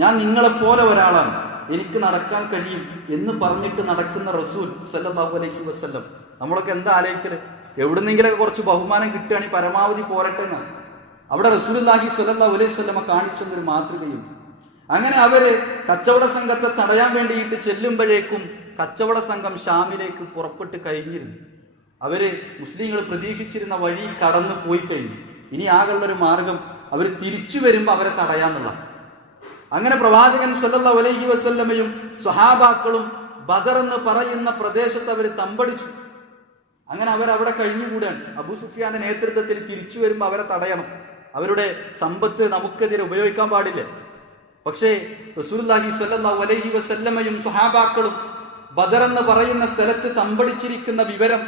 ഞാൻ നിങ്ങളെപ്പോലെ ഒരാളാണ്, എനിക്ക് നടക്കാൻ കഴിയും എന്ന് പറഞ്ഞിട്ട് നടക്കുന്ന റസൂൽ സല്ലല്ലാഹു അലൈഹി വസല്ലം. നമ്മളൊക്കെ എന്താ ആലോചിക്കല്? എവിടുന്നെങ്കിലൊക്കെ കുറച്ച് ബഹുമാനം കിട്ടുകയാണെങ്കിൽ പരമാവധി പോരട്ടെ എന്നാണ്. അവിടെ റസൂലുള്ളാഹി സ്വല്ലല്ലാഹു അലൈഹി വസല്ലമ കാണിച്ചെന്നൊരു മാതൃകയുണ്ട്. അങ്ങനെ അവര് കച്ചവട സംഘത്തെ തടയാൻ വേണ്ടിയിട്ട് ചെല്ലുമ്പോഴേക്കും കച്ചവട സംഘം ഷാമിലേക്ക് പുറപ്പെട്ട് കഴിഞ്ഞിരുന്നു. അവര് മുസ്ലിങ്ങൾ പ്രതീക്ഷിച്ചിരുന്ന വഴി കടന്നു പോയി കഴിഞ്ഞു. ഇനി ആകെയുള്ളൊരു മാർഗം അവർ തിരിച്ചു വരുമ്പോൾ അവരെ തടയാന്നുള്ള. അങ്ങനെ പ്രവാചകൻ സല്ലല്ലാഹു അലൈഹി വസല്ലമയും സ്വഹാബാക്കളും ബദർ എന്ന് പറയുന്ന പ്രദേശത്ത് അവർ തമ്പടിച്ചു. അങ്ങനെ അവരവിടെ കഴിഞ്ഞുകൂടാൻ. അബൂ സുഫിയാന്റെ നേതൃത്വത്തിൽ തിരിച്ചു വരുമ്പോൾ അവരെ തടയണം, അവരുടെ സമ്പത്ത് നമുക്കെതിരെ ഉപയോഗിക്കാൻ പാടില്ല. പക്ഷേ റസൂലുള്ളാഹി സ്വല്ലല്ലാഹു അലൈഹി വസല്ലമയും സ്വഹാബാക്കളും ബദർ എന്ന് പറയുന്ന സ്ഥലത്ത് തമ്പടിച്ചിരിക്കുന്ന വിവരം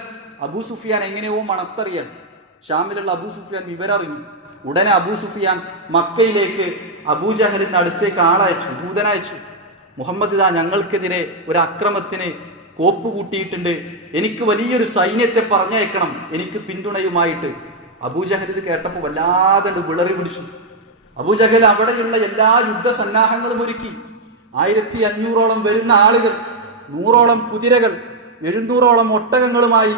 അബൂ സുഫിയാൻ എങ്ങനെയോ മണത്തറിയാൻ. ഷാമിലുള്ള അബൂ സുഫിയാൻ വിവരം അറിഞ്ഞു. ഉടനെ അബൂ സുഫിയാൻ മക്കയിലേക്ക് അബൂജഹലിന്റെ അടുത്തേക്ക് ആളയച്ചു, ദൂതനയച്ചു. മുഹമ്മദ് ഇതാ ഞങ്ങൾക്കെതിരെ ഒരു അക്രമത്തിന് കോപ്പ് കൂട്ടിയിട്ടുണ്ട്, എനിക്ക് വലിയൊരു സൈന്യത്തെ പറഞ്ഞയക്കണം, എനിക്ക് പിന്തുണയുമായിട്ട്. അബൂജഹൽ ഇത് കേട്ടപ്പോൾ വല്ലാതെ വിളറി പിടിച്ചു. അബൂജഹൽ അവിടെയുള്ള എല്ലാ യുദ്ധസന്നാഹങ്ങളും ഒരുക്കി. 1500ഓളം വരുന്ന ആളുകൾ, 100ഓളം കുതിരകൾ, 700ഓളം ഒട്ടകങ്ങളുമായി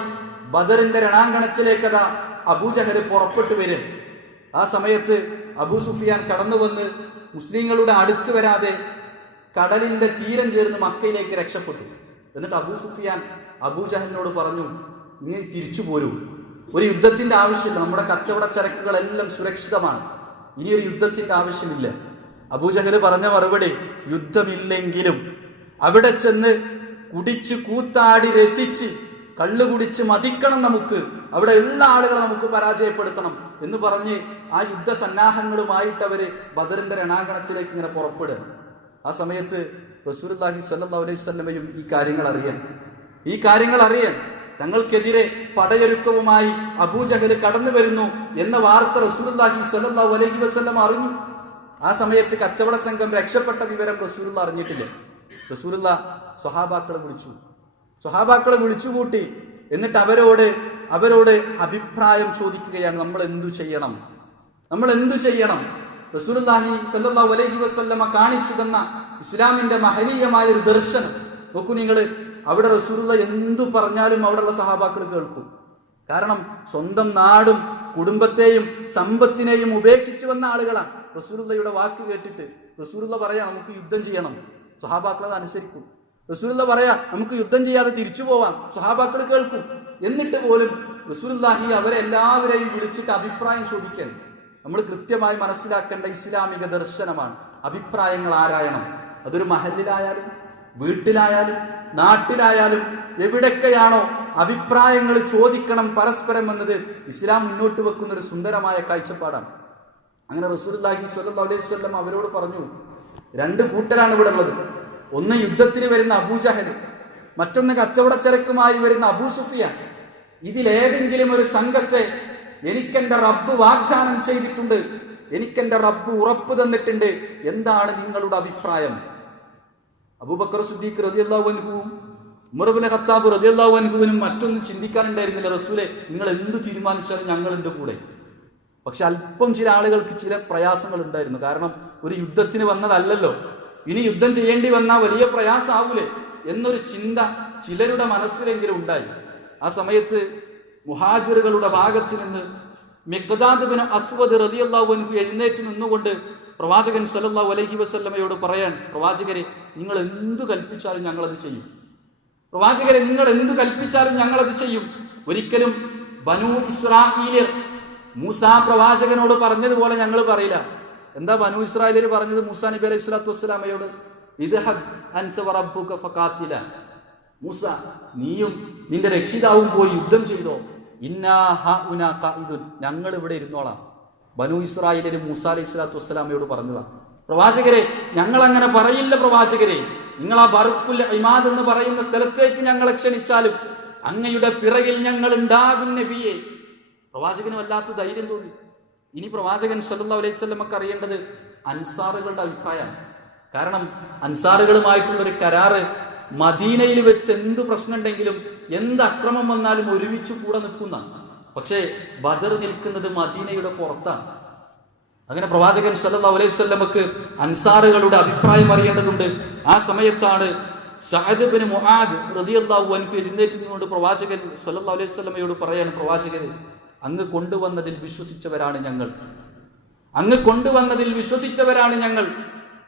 ബദറിന്റെ രണാങ്കണത്തിലേക്ക് അതാ അബൂജഹൽ പുറപ്പെട്ടു വരും. ആ സമയത്ത് അബൂ സുഫിയാൻ കടന്നു വന്ന് മുസ്ലിങ്ങളുടെ അടുത്ത് വരാതെ കടലിന്റെ തീരം ചേർന്ന് മക്കയിലേക്ക് രക്ഷപ്പെട്ടു. എന്നിട്ട് അബൂ സുഫിയാൻ അബൂജഹലിനോട് പറഞ്ഞു, ഇങ്ങനെ തിരിച്ചു പോരൂ, ഒരു യുദ്ധത്തിന്റെ ആവശ്യമില്ല, നമ്മുടെ കച്ചവട ചരക്കുകളെല്ലാം സുരക്ഷിതമാണ്, ഇനിയൊരു യുദ്ധത്തിന്റെ ആവശ്യമില്ല. അബൂജഹൽ പറഞ്ഞ മറുപടി, യുദ്ധമില്ലെങ്കിലും അവിടെ ചെന്ന് കുടിച്ച് കൂത്താടി രസിച്ച് കള്ളു കുടിച്ച് മതിക്കണം, നമുക്ക് അവിടെ ഉള്ള ആളുകളെ നമുക്ക് പരാജയപ്പെടുത്തണം എന്ന് പറഞ്ഞ് ആ യുദ്ധസന്നാഹങ്ങളുമായിട്ട് അവര് ബദറിന്റെ രണാങ്കണത്തിലേക്ക് ഇങ്ങനെ പുറപ്പെടുക. ആ സമയത്ത് റസൂലുള്ളാഹി സ്വല്ലല്ലാഹു അലൈഹി വസല്ലമയും ഈ കാര്യങ്ങൾ അറിയാൻ തങ്ങൾക്കെതിരെ പടയൊരുക്കവുമായി അബൂജഹൽ കടന്നു വരുന്നു എന്ന വാർത്ത റസൂലുള്ളാഹി സ്വല്ലല്ലാഹു അലൈഹി വസല്ലം അറിഞ്ഞു. ആ സമയത്ത് കച്ചവട സംഘം രക്ഷപ്പെട്ട വിവരം റസൂലുള്ള അറിഞ്ഞിട്ടില്ല. റസൂലുള്ള സ്വഹാബാക്കളെ വിളിച്ചുകൂട്ടി. എന്നിട്ട് അവരോട് അഭിപ്രായം ചോദിക്കുകയാണ്. നമ്മൾ എന്തു ചെയ്യണം? റസൂലുള്ളാഹി സ്വല്ലല്ലാഹു അലൈഹി വസല്ലമ കാണിച്ചു തന്ന ഇസ്ലാമിന്റെ മഹനീയമായ ഒരു ദർശനം നോക്കൂ നിങ്ങൾ. അവിടെ റസൂലുള്ള എന്തു പറഞ്ഞാലും അവിടെയുള്ള സഹാബാക്കൾ കേൾക്കും. കാരണം സ്വന്തം നാടും കുടുംബത്തെയും സമ്പത്തിനെയും ഉപേക്ഷിച്ചു വന്ന ആളുകളാണ്. റസൂലുള്ളയുടെ വാക്ക് കേട്ടിട്ട് റസൂലുള്ള പറയാ നമുക്ക് യുദ്ധം ചെയ്യണം, സ്വഹാബാക്കൾ അത് അനുസരിക്കും. റസൂലുള്ള പറയാ നമുക്ക് യുദ്ധം ചെയ്യാതെ തിരിച്ചു പോവാം, സ്വഹാബാക്കൾ കേൾക്കും. എന്നിട്ട് പോലും റസൂലുള്ളാഹി അവരെ എല്ലാവരെയും വിളിച്ചിട്ട് അഭിപ്രായം ചോദിക്കാൻ. നമ്മൾ കൃത്യമായി മനസ്സിലാക്കേണ്ട ഇസ്ലാമിക ദർശനമാണ് അഭിപ്രായങ്ങൾ ആരായണം. അതൊരു മഹല്ലിലായാലും വീട്ടിലായാലും നാട്ടിലായാലും എവിടൊക്കെയാണോ അഭിപ്രായങ്ങൾ ചോദിക്കണം പരസ്പരം എന്നത് ഇസ്ലാം മുന്നോട്ട് വെക്കുന്ന ഒരു സുന്ദരമായ കാഴ്ചപ്പാടാണ്. അങ്ങനെ റസൂലുള്ളാഹി സ്വല്ലല്ലാഹു അലൈഹി വസല്ലം അവരോട് പറഞ്ഞു, 2 കൂട്ടരാണ് ഇവിടെ ഉള്ളത്. ഒന്ന് യുദ്ധത്തിന് വരുന്ന അബൂജഹൽ, മറ്റൊന്ന് കച്ചവടച്ചരക്കുമായി വരുന്ന അബൂ സുഫിയാൻ. ഇതിലേതെങ്കിലും ഒരു സംഘത്തെ എനിക്കെന്റെ റബ്ബ് വാഗ്ദാനം ചെയ്തിട്ടുണ്ട്, എനിക്കെന്റെ റബ്ബ് ഉറപ്പ് തന്നിട്ടുണ്ട്. എന്താണ് നിങ്ങളുടെ അഭിപ്രായം? അബൂബക്കർ സിദ്ദീഖ് റളിയല്ലാഹു അൻഹുവും ഉമർ ഇബ്നു ഖത്താബ് റളിയല്ലാഹു അൻഹുവിനും മറ്റൊന്നും ചിന്തിക്കാനുണ്ടായിരുന്നില്ല. റസൂലെ, നിങ്ങൾ എന്ത് തീരുമാനിച്ചാലും ഞങ്ങളുണ്ട് കൂടെ. പക്ഷെ അല്പം ചില ആളുകൾക്ക് ചില പ്രയാസങ്ങൾ ഉണ്ടായിരുന്നു. കാരണം ഒരു യുദ്ധത്തിന് വന്നതല്ലല്ലോ, ഇനി യുദ്ധം ചെയ്യേണ്ടി വന്നാൽ വലിയ പ്രയാസമാവൂലേ എന്നൊരു ചിന്ത ചിലരുടെ മനസ്സിലെങ്കിലും ഉണ്ടായി. ആ സമയത്ത് മുഹാജിറുകളുടെ ഭാഗത്ത് നിന്ന് മിഖ്ദാദ് ഇബ്നു അസ്വദ് റളിയല്ലാഹു അൻഹു എഴുന്നേറ്റ് നിന്നുകൊണ്ട് പ്രവാചകൻ സ്വല്ലല്ലാഹു അലൈഹി വസല്ലമയോട് പറയാൻ, പ്രവാചകരെ നിങ്ങൾ എന്തു കൽപ്പിച്ചാലും ഞങ്ങളത് ചെയ്യും. ഒരിക്കലും ബനൂ ഇസ്രാഈലിയർ മൂസാ പ്രവാചകനോട് പറഞ്ഞതുപോലെ ഞങ്ങൾ പറയില്ല. എന്താ ബനൂ ഇസ്രായേലിയർ പറഞ്ഞത് മൂസാ നബി അലൈഹി സ്വലാത്തു വസ്സലാമയോട്? ഇദ്ഹബ് അൻത വറബ്ബുക ഫഖാതില, മൂസ നീയും നിന്റെ രക്ഷിതാവും പോയി യുദ്ധം ചെയ്തോ, ഇന്നാ ഹഉനാ ഖാഇദുൻ, ഞങ്ങൾ ഇവിടെ ഇരുന്നോളാം. ബനൂ ഇസ്രായേലിയർ മൂസാ അലൈഹി സ്വലാത്തു വസ്സലാമയോട് പറഞ്ഞതാണ്. പ്രവാചകരെ, ഞങ്ങൾ അങ്ങനെ പറയില്ല പ്രവാചകരെ, നിങ്ങൾ ആ ബർക്കുൽ ഇമാദ് എന്ന് പറയുന്ന സ്ഥലത്തേക്ക് ഞങ്ങളെ ക്ഷണിച്ചാലും അങ്ങയുടെ പിറകിൽ ഞങ്ങൾ ഉണ്ടാകും നബിയെ. പ്രവാചകന് വല്ലാത്ത ധൈര്യം തോന്നി. ഇനി പ്രവാചകൻ സല്ലല്ലാഹു അലൈഹി വസല്ലമക്ക് അറിയേണ്ടത് അൻസാറുകളുടെ അഭിപ്രായമാണ്. കാരണം അൻസാറുകളുമായിട്ടുള്ള ഒരു കരാറ് മദീനയിൽ വെച്ച് എന്ത് പ്രശ്നമുണ്ടെങ്കിലും എന്ത് അക്രമം വന്നാലും ഒരുമിച്ച് കൂടെ നിൽക്കുന്ന. പക്ഷേ ബദർ നിൽക്കുന്നത് മദീനയുടെ പുറത്താണ്. അങ്ങനെ പ്രവാചകൻ സല്ലല്ലാഹു അലൈഹി വസല്ലമക്ക് അൻസാറുകളുടെ അഭിപ്രായം അറിയേണ്ടതുണ്ട്. ആ സമയത്താണ് സഅദ് ഇബ്നു മുആദ് റളിയല്ലാഹു അൻഹു എഴുന്നേറ്റ് നിന്നുകൊണ്ട് പ്രവാചകൻ സല്ലല്ലാഹു അലൈഹി വസല്ലമയോട് പറയാണ്, പ്രവാചകരെ, അങ്ങ് കൊണ്ടുവന്നതിൽ വിശ്വസിച്ചവരാണ് ഞങ്ങൾ,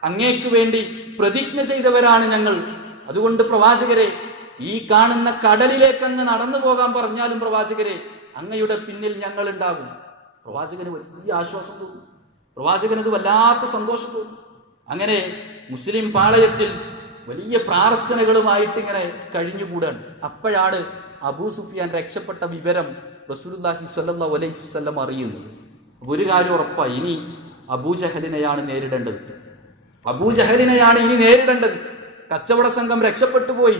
അങ്ങേക്ക് വേണ്ടി പ്രതിജ്ഞ ചെയ്തവരാണ് ഞങ്ങൾ. അതുകൊണ്ട് പ്രവാചകരെ, ഈ കാണുന്ന കടലിലേക്ക് അങ്ങ് നടന്നു പോകാൻ പറഞ്ഞാലും പ്രവാചകരെ, അങ്ങയുടെ പിന്നിൽ ഞങ്ങൾ ഉണ്ടാകും. പ്രവാചകന് വലിയ ആശ്വാസം തോന്നും, പ്രവാചകനത് വല്ലാത്ത സന്തോഷം തോന്നും. അങ്ങനെ മുസ്ലിം പാളയത്തിൽ വലിയ പ്രാർത്ഥനകളുമായിട്ട് ഇങ്ങനെ കഴിഞ്ഞുകൂടാണ്. അപ്പോഴാണ് അബൂ സുഫിയാൻ രക്ഷപ്പെട്ട വിവരം റസൂലുള്ളാഹി സ്വല്ലല്ലാഹു അലൈഹി വസല്ലം അറിയുന്നത്. ഒരു കാര്യം ഉറപ്പായി, ഇനി അബൂജഹലിനെയാണ് നേരിടേണ്ടത്. കച്ചവട സംഘം രക്ഷപ്പെട്ടു പോയി.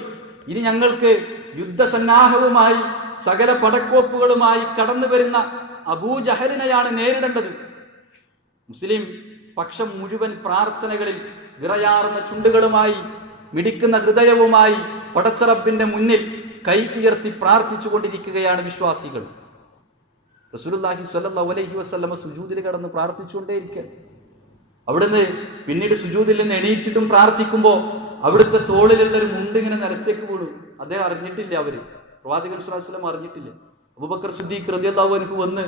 ഇനി ഞങ്ങൾക്ക് യുദ്ധസന്നാഹവുമായി സകല പടക്കോപ്പുകളുമായി കടന്നു വരുന്ന അബൂജഹലിനെയാണ് നേരിടേണ്ടത്. മുസ്ലിം പക്ഷം മുഴുവൻ പ്രാർത്ഥനകളിൽ വിറയാർന്ന ചുണ്ടുകളുമായി മിടിക്കുന്ന ഹൃദയവുമായി പടച്ചറബിന്റെ മുന്നിൽ കൈ ഉയർത്തി പ്രാർത്ഥിച്ചു കൊണ്ടിരിക്കുകയാണ് വിശ്വാസികൾ. റസൂലുള്ളാഹി സ്വല്ലല്ലാഹു അലൈഹി വസല്ലമ സുജൂദിൽ കടന്ന് പ്രാർത്ഥിച്ചുകൊണ്ടേയിരിക്കുക. അവിടുന്ന് പിന്നീട് സുജൂദിൽ നിന്ന് എണീറ്റിട്ടും പ്രാർത്ഥിക്കുമ്പോൾ അവിടുത്തെ തോളിലുള്ള ഒരു മുണ്ടിങ്ങനെ നിലത്തേക്ക് വീണു. അദ്ദേഹം അറിഞ്ഞിട്ടില്ല, പ്രവാചകൻ സ്വല്ലല്ലാഹു അലൈഹി വസല്ലം അറിഞ്ഞിട്ടില്ല. അബൂബക്കർ സിദ്ദീഖ് റളിയല്ലാഹു അൻഹു വന്ന്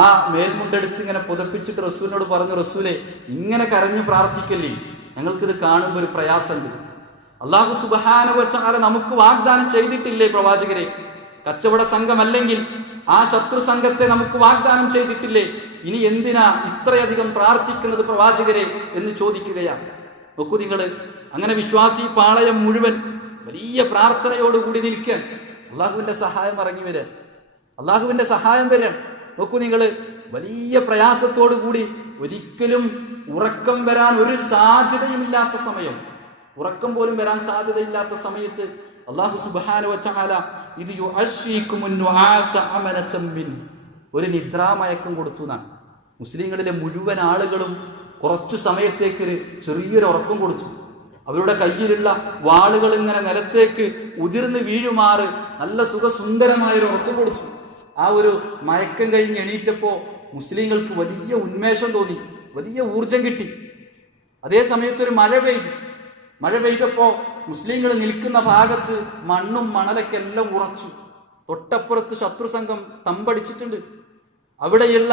ആ മേൽമുണ്ടെടുത്ത് ഇങ്ങനെ പുതപ്പിച്ചിട്ട് റസൂലിനോട് പറഞ്ഞു, റസൂലെ, ഇങ്ങനെ കരഞ്ഞു പ്രാർത്ഥിക്കല്ലേ, ഞങ്ങൾക്കിത് കാണുമ്പോൾ ഒരു പ്രയാസമുണ്ട്. അല്ലാഹു സുബ്ഹാനഹു വ തആല നമുക്ക് വാഗ്ദാനം ചെയ്തിട്ടില്ലേ പ്രവാചകരെ? കച്ചവട സംഘമല്ലെങ്കിൽ ആ ശത്രു സംഘത്തെ നമുക്ക് വാഗ്ദാനം ചെയ്തിട്ടില്ലേ? ഇനി എന്തിനാ ഇത്രയധികം പ്രാർത്ഥിക്കുന്നത് പ്രവാചകരെ എന്ന് ചോദിക്കുകയാണ്. നോക്കൂ നിങ്ങൾ, അങ്ങനെ വിശ്വാസി പാളയം മുഴുവൻ വലിയ പ്രാർത്ഥനയോടുകൂടി നിൽക്കാൻ അള്ളാഹുവിന്റെ സഹായം ഇറങ്ങി വരാൻ, നോക്കൂ നിങ്ങൾ, വലിയ പ്രയാസത്തോടു കൂടി ഒരിക്കലും ഉറക്കം വരാൻ ഒരു സാധ്യതയുമില്ലാത്ത സമയം, ഉറക്കം പോലും വരാൻ സാധ്യതയില്ലാത്ത സമയത്ത് അല്ലാഹു സുബ്ഹാനഹു വ തആല ഇത് യുഅശ്ശീകുമുൻ നുആസ അമനതൻ മിൻ, ഒരു നിദ്രാമയക്കം കൊടുത്തു എന്നാണ്. മുസ്ലിങ്ങളിലെ മുഴുവൻ ആളുകളും കുറച്ചു സമയത്തേക്ക് ഒരു ചെറിയൊരു ഉറക്കം കൊടുത്തു. അവരുടെ കയ്യിലുള്ള വാളുകൾ ഇങ്ങനെ നിലത്തേക്ക് ഉതിർന്ന് വീഴുമാറ് നല്ല സുഖസുന്ദരമായൊരു ഉറക്കം കൊടുത്തു. ആ ഒരു മയക്കം കഴിഞ്ഞ് എണീറ്റപ്പോ മുസ്ലിങ്ങൾക്ക് വലിയ ഉന്മേഷം തോന്നി, വലിയ ഊർജം കിട്ടി. അതേ സമയത്ത് ഒരു മഴ പെയ്തു. മഴ പെയ്തപ്പോ മുസ്ലിങ്ങൾ നിൽക്കുന്ന ഭാഗത്ത് മണ്ണും മണലൊക്കെ എല്ലാം ഉറച്ചു. തൊട്ടപ്പുറത്ത് ശത്രു സംഘം തമ്പടിച്ചിട്ടുണ്ട്. അവിടെയുള്ള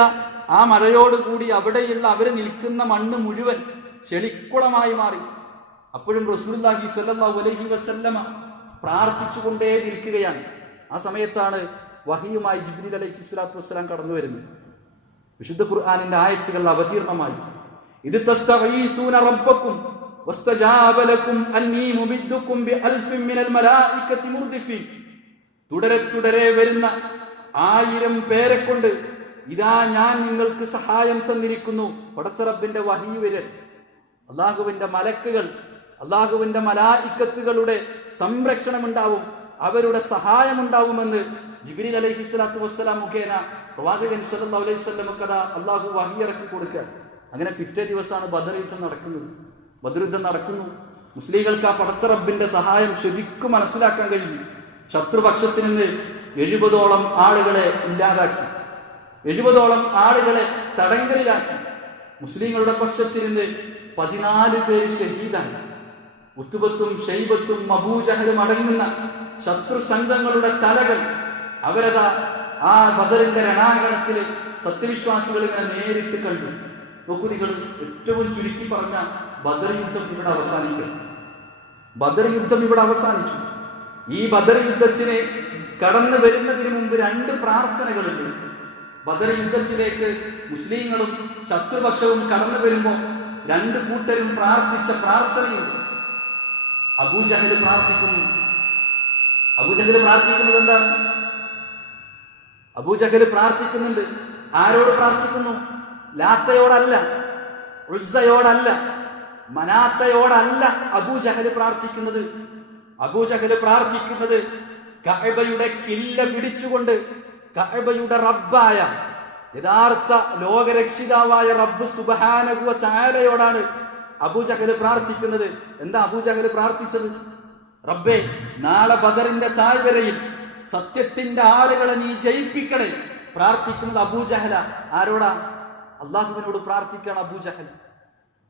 ആ മഴയോടുകൂടി അവിടെയുള്ള അവര് നിൽക്കുന്ന മണ്ണ് മുഴുവൻ ചെളിക്കുളമായി മാറി. അപ്പോഴും റസൂലുള്ളാഹി സ്വല്ലല്ലാഹു അലൈഹി വസല്ലമ പ്രാർത്ഥിച്ചുകൊണ്ടേ നിൽക്കുകയാണ്. ആ സമയത്താണ് വഹിയുമായി ജിബ്രീൽ അലൈഹിസ്സലാത്തു വസ്സലാം കടന്നു വരുന്നത്. വിശുദ്ധ ഖുർആനിന്റെ ആയത്തുകൾ അവതീർണമായി. ഇത് തസ്തഗീസൂന റബ്ബക്കും വസ്തജാബ ലക്കും അന്നീ മുമിദ്ദുക്കും ബിഅൽഫിൻ മിനൽ മലായികതി മുർദിഫീൻ. തുടരെ തുടരെ വരുന്ന 1000 പേരെ കൊണ്ട് ഇതാ ഞാൻ നിങ്ങൾക്ക് സഹായം തന്നിരിക്കുന്നു. പടച്ച റബ്ബിന്റെ വഹി വരൽ, അള്ളാഹുവിന്റെ മലക്കുകൾ, അള്ളാഹുവിന്റെ മലായിക്കത്തുകളുടെ സംരക്ഷണം ഉണ്ടാവും, അവരുടെ സഹായം ഉണ്ടാവുമെന്ന് ജിബ്രീൽ അലൈഹിസ്സലാത്തു വസ്സലാം മുഖേന പ്രവാചകൻ സല്ലല്ലാഹു അലൈഹി വസല്ലം കഥാ അള്ളാഹു വഹി ഇറക്കി കൊടുക്കുക. അങ്ങനെ പിറ്റേ ദിവസമാണ് ബദർ യുദ്ധം നടക്കുന്നത്. ബദർ യുദ്ധം നടക്കുന്നു. മുസ്ലിങ്ങൾക്ക് ആ പടച്ച റബ്ബിന്റെ സഹായം ശരിക്കും മനസ്സിലാക്കാൻ കഴിഞ്ഞു. ശത്രുപക്ഷത്തിൽ നിന്ന് 70ഓളം ആളുകളെ ഇല്ലാതാക്കി, 70ഓളം ആളുകളെ തടങ്കലിലാക്കി. മുസ്ലിങ്ങളുടെ പക്ഷത്തിൽ നിന്ന് 14 പേര് ഷഹീദായി. ഉത്തുബത്തും ഷൈബത്തും അബൂജഹലും അടങ്ങുന്ന ശത്രു സംഘങ്ങളുടെ തലകൾ അവരതാ ആ ബദറിന്റെ രണാങ്കണത്തിൽ സത്യവിശ്വാസികൾ ഇങ്ങനെ നേരിട്ട് കണ്ടു. നോക്കൂ നിങ്ങൾ, ഏറ്റവും ചുരുക്കി പറഞ്ഞ ബദർ യുദ്ധം ഇവിടെ അവസാനിക്കും. ബദർ യുദ്ധം ഇവിടെ അവസാനിച്ചു. ഈ ബദർ യുദ്ധത്തിന് കടന്നു വരുന്നതിന് മുമ്പ് 2 പ്രാർത്ഥനകളുണ്ട്. ബദർ യുദ്ധത്തിലേക്ക് മുസ്ലിങ്ങളും ശത്രുപക്ഷവും കടന്നു വരുമ്പോൾ 2 കൂട്ടരും പ്രാർത്ഥിച്ച പ്രാർത്ഥനയുണ്ട്. അബൂജഹൽ പ്രാർത്ഥിക്കുന്നു. അബൂജഹൽ പ്രാർത്ഥിക്കുന്നത് എന്താണ്? അബൂജഹൽ പ്രാർത്ഥിക്കുന്നുണ്ട്. ആരോട് പ്രാർത്ഥിക്കുന്നു? ലാത്തയോടല്ല, ഉസ്സയോടല്ല, മനാത്തയോടല്ല അബൂജഹൽ പ്രാർത്ഥിക്കുന്നത്. അബൂജഹൽ പ്രാർത്ഥിക്കുന്നത് കഅബയുടെ കില്ല പിടിച്ചുകൊണ്ട് കഅബയുടെ റബ്ബായ യഥാർത്ഥ ലോകരക്ഷിതാവായ റബ്ബ് സുബ്ഹാനഹു വ തആലയോടാണ് അബൂജഹൽ പ്രാർത്ഥിക്കുന്നത്. എന്താ അബൂജഹൽ പ്രാർത്ഥിച്ചത്? റബ്ബേ, നാളെ ബദറിന്റെ താഴ്വരയിൽ സത്യത്തിന്റെ ആളുകളെ നീ ജയിപ്പിക്കണേ. പ്രാർത്ഥിക്കുന്നത് അബൂജഹല. ആരോടാ? അള്ളാഹുവിനോട് പ്രാർത്ഥിക്കുകയാണ് അബൂജഹൽ.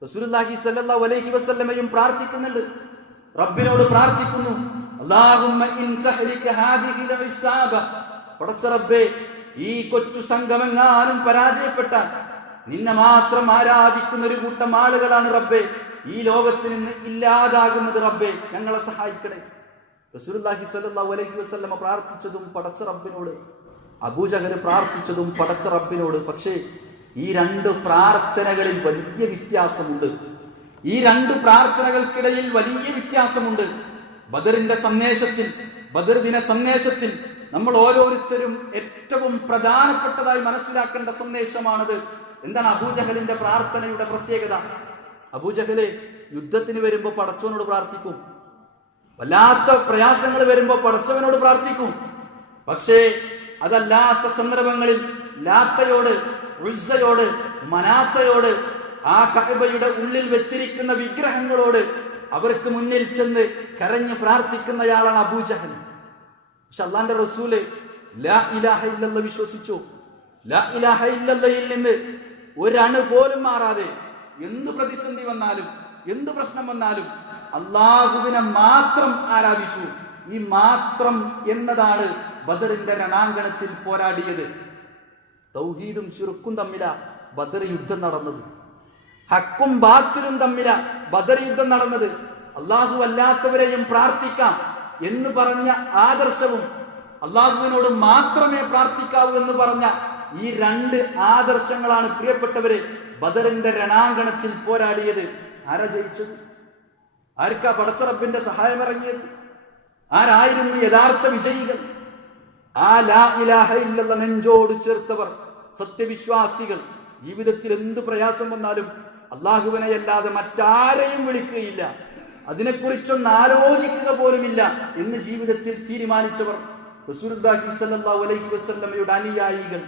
റസൂലുള്ളാഹി സ്വല്ലല്ലാഹു അലൈഹി വസല്ലമയും പ്രാർത്ഥിക്കുന്നുണ്ട്, റബ്ബിനോട് പ്രാർത്ഥിക്കുന്നു. അല്ലാഹുമ്മ ഇൻ തഹ്ലിക ഹാദിഹിൽ ഇസാബ, പടച്ച റബ്ബേ, ഈ കൊച്ചു സംഘമെങ്ങാനും പരാജയപ്പെട്ടാൽ നിന്നെ മാത്രം ആരാധിക്കുന്ന ഒരു കൂട്ടം ആളുകളാണ് റബ്ബേ ഈ ലോകത്ത് നിന്ന് ഇല്ലാതാകുന്നത്. റബ്ബേ, ഞങ്ങളെ സഹായിക്കണേ. റസൂലുള്ളാഹി സ്വല്ലല്ലാഹു അലൈഹി വസല്ലമ പ്രാർത്ഥിച്ചതും പടച്ച റബ്ബിനോട്, അബൂജഹൽ പ്രാർത്ഥിച്ചതും പടച്ച റബ്ബിനോട്. പക്ഷേ ഈ 2 പ്രാർത്ഥനകളിൽ വലിയ വ്യത്യാസമുണ്ട്. ഈ 2 പ്രാർത്ഥനകൾക്കിടയിൽ വലിയ വ്യത്യാസമുണ്ട്. ബദറിന്റെ സന്ദേശത്തിൽ, ബദർ ദിന സന്ദേശത്തിൽ നമ്മൾ ഓരോരുത്തരും ഏറ്റവും പ്രധാനപ്പെട്ടതായി മനസ്സിലാക്കേണ്ട സന്ദേശമാണത്. എന്താണ് അബൂജഹലിന്റെ പ്രാർത്ഥനയുടെ പ്രത്യേകത? അബൂജഹല് യുദ്ധത്തിന് വരുമ്പോൾ പടച്ചവനോട് പ്രാർത്ഥിക്കും, വല്ലാത്ത പ്രയാസങ്ങൾ വരുമ്പോൾ പടച്ചവനോട് പ്രാർത്ഥിക്കും. പക്ഷേ അതല്ലാത്ത സന്ദർഭങ്ങളിൽ ലാത്തയോട്, ഉസ്സയോട്, മനാത്തയോട്, ആ കഅബയുടെ ഉള്ളിൽ വെച്ചിരിക്കുന്ന വിഗ്രഹങ്ങളോട് അവർക്ക് മുന്നിൽ ചെന്ന് കരഞ്ഞു പ്രാർത്ഥിക്കുന്നയാളാണ് അബൂജഹൽ. പക്ഷെ അള്ളാന്റെ റസൂല് ലാ ഇലാഹ ഇല്ലല്ലാഹ് വിശ്വസിച്ചു. ലാ ഇലാഹ ഇല്ലല്ലാഹയിൽ നിന്ന് ഒരണു പോലും മാറാതെ എന്ത് പ്രതിസന്ധി വന്നാലും എന്ത് പ്രശ്നം വന്നാലും അള്ളാഹുവിനെ മാത്രം ആരാധിച്ചു. ഈ മാത്രം എന്നതാണ് ബദറിന്റെ രണാങ്കണത്തിൽ പോരാടിയത്. തൗഹീദും ശിർക്കും തമ്മിലാ ബദർ യുദ്ധം നടന്നത്. ഹക്കും ബാത്തിലും തമ്മിലാ ബദർ യുദ്ധം നടന്നത്. അള്ളാഹു അല്ലാത്തവരെയും പ്രാർത്ഥിക്കാം എന്ന് പറഞ്ഞ ആദർശവും അള്ളാഹുവിനോട് മാത്രമേ പ്രാർത്ഥിക്കാവൂ എന്ന് പറഞ്ഞ ഈ 2 ആദർശങ്ങളാണ് പ്രിയപ്പെട്ടവരെ ബദറിന്റെ രണാങ്കണത്തിൽ പോരാടിയത്. ആരാ ജയിച്ചത്? ആർക്കാ പടച്ച റബ്ബിന്റെ സഹായം ഇറങ്ങിയത്? ആരായിരുന്നു യഥാർത്ഥ വിജയികൾ? ആ ലാ ഇലാഹ ഇല്ലല്ലാഹ് നെഞ്ചോട് ചേർത്തവർ, സത്യവിശ്വാസികൾ. ജീവിതത്തിൽ എന്ത് പ്രയാസം വന്നാലും അല്ലാഹുവിനെയല്ലാതെ മറ്റാരെയും വിളിക്കുകയില്ല, അതിനെക്കുറിച്ചൊന്ന് ആലോചിക്കുക പോലുമില്ല എന്ന് ജീവിതത്തിൽ തീരുമാനിച്ചവർ, റസൂലുള്ളാഹി സ്വല്ലല്ലാഹു അലൈഹി വസല്ലമയുടെ അനുയായികൾ,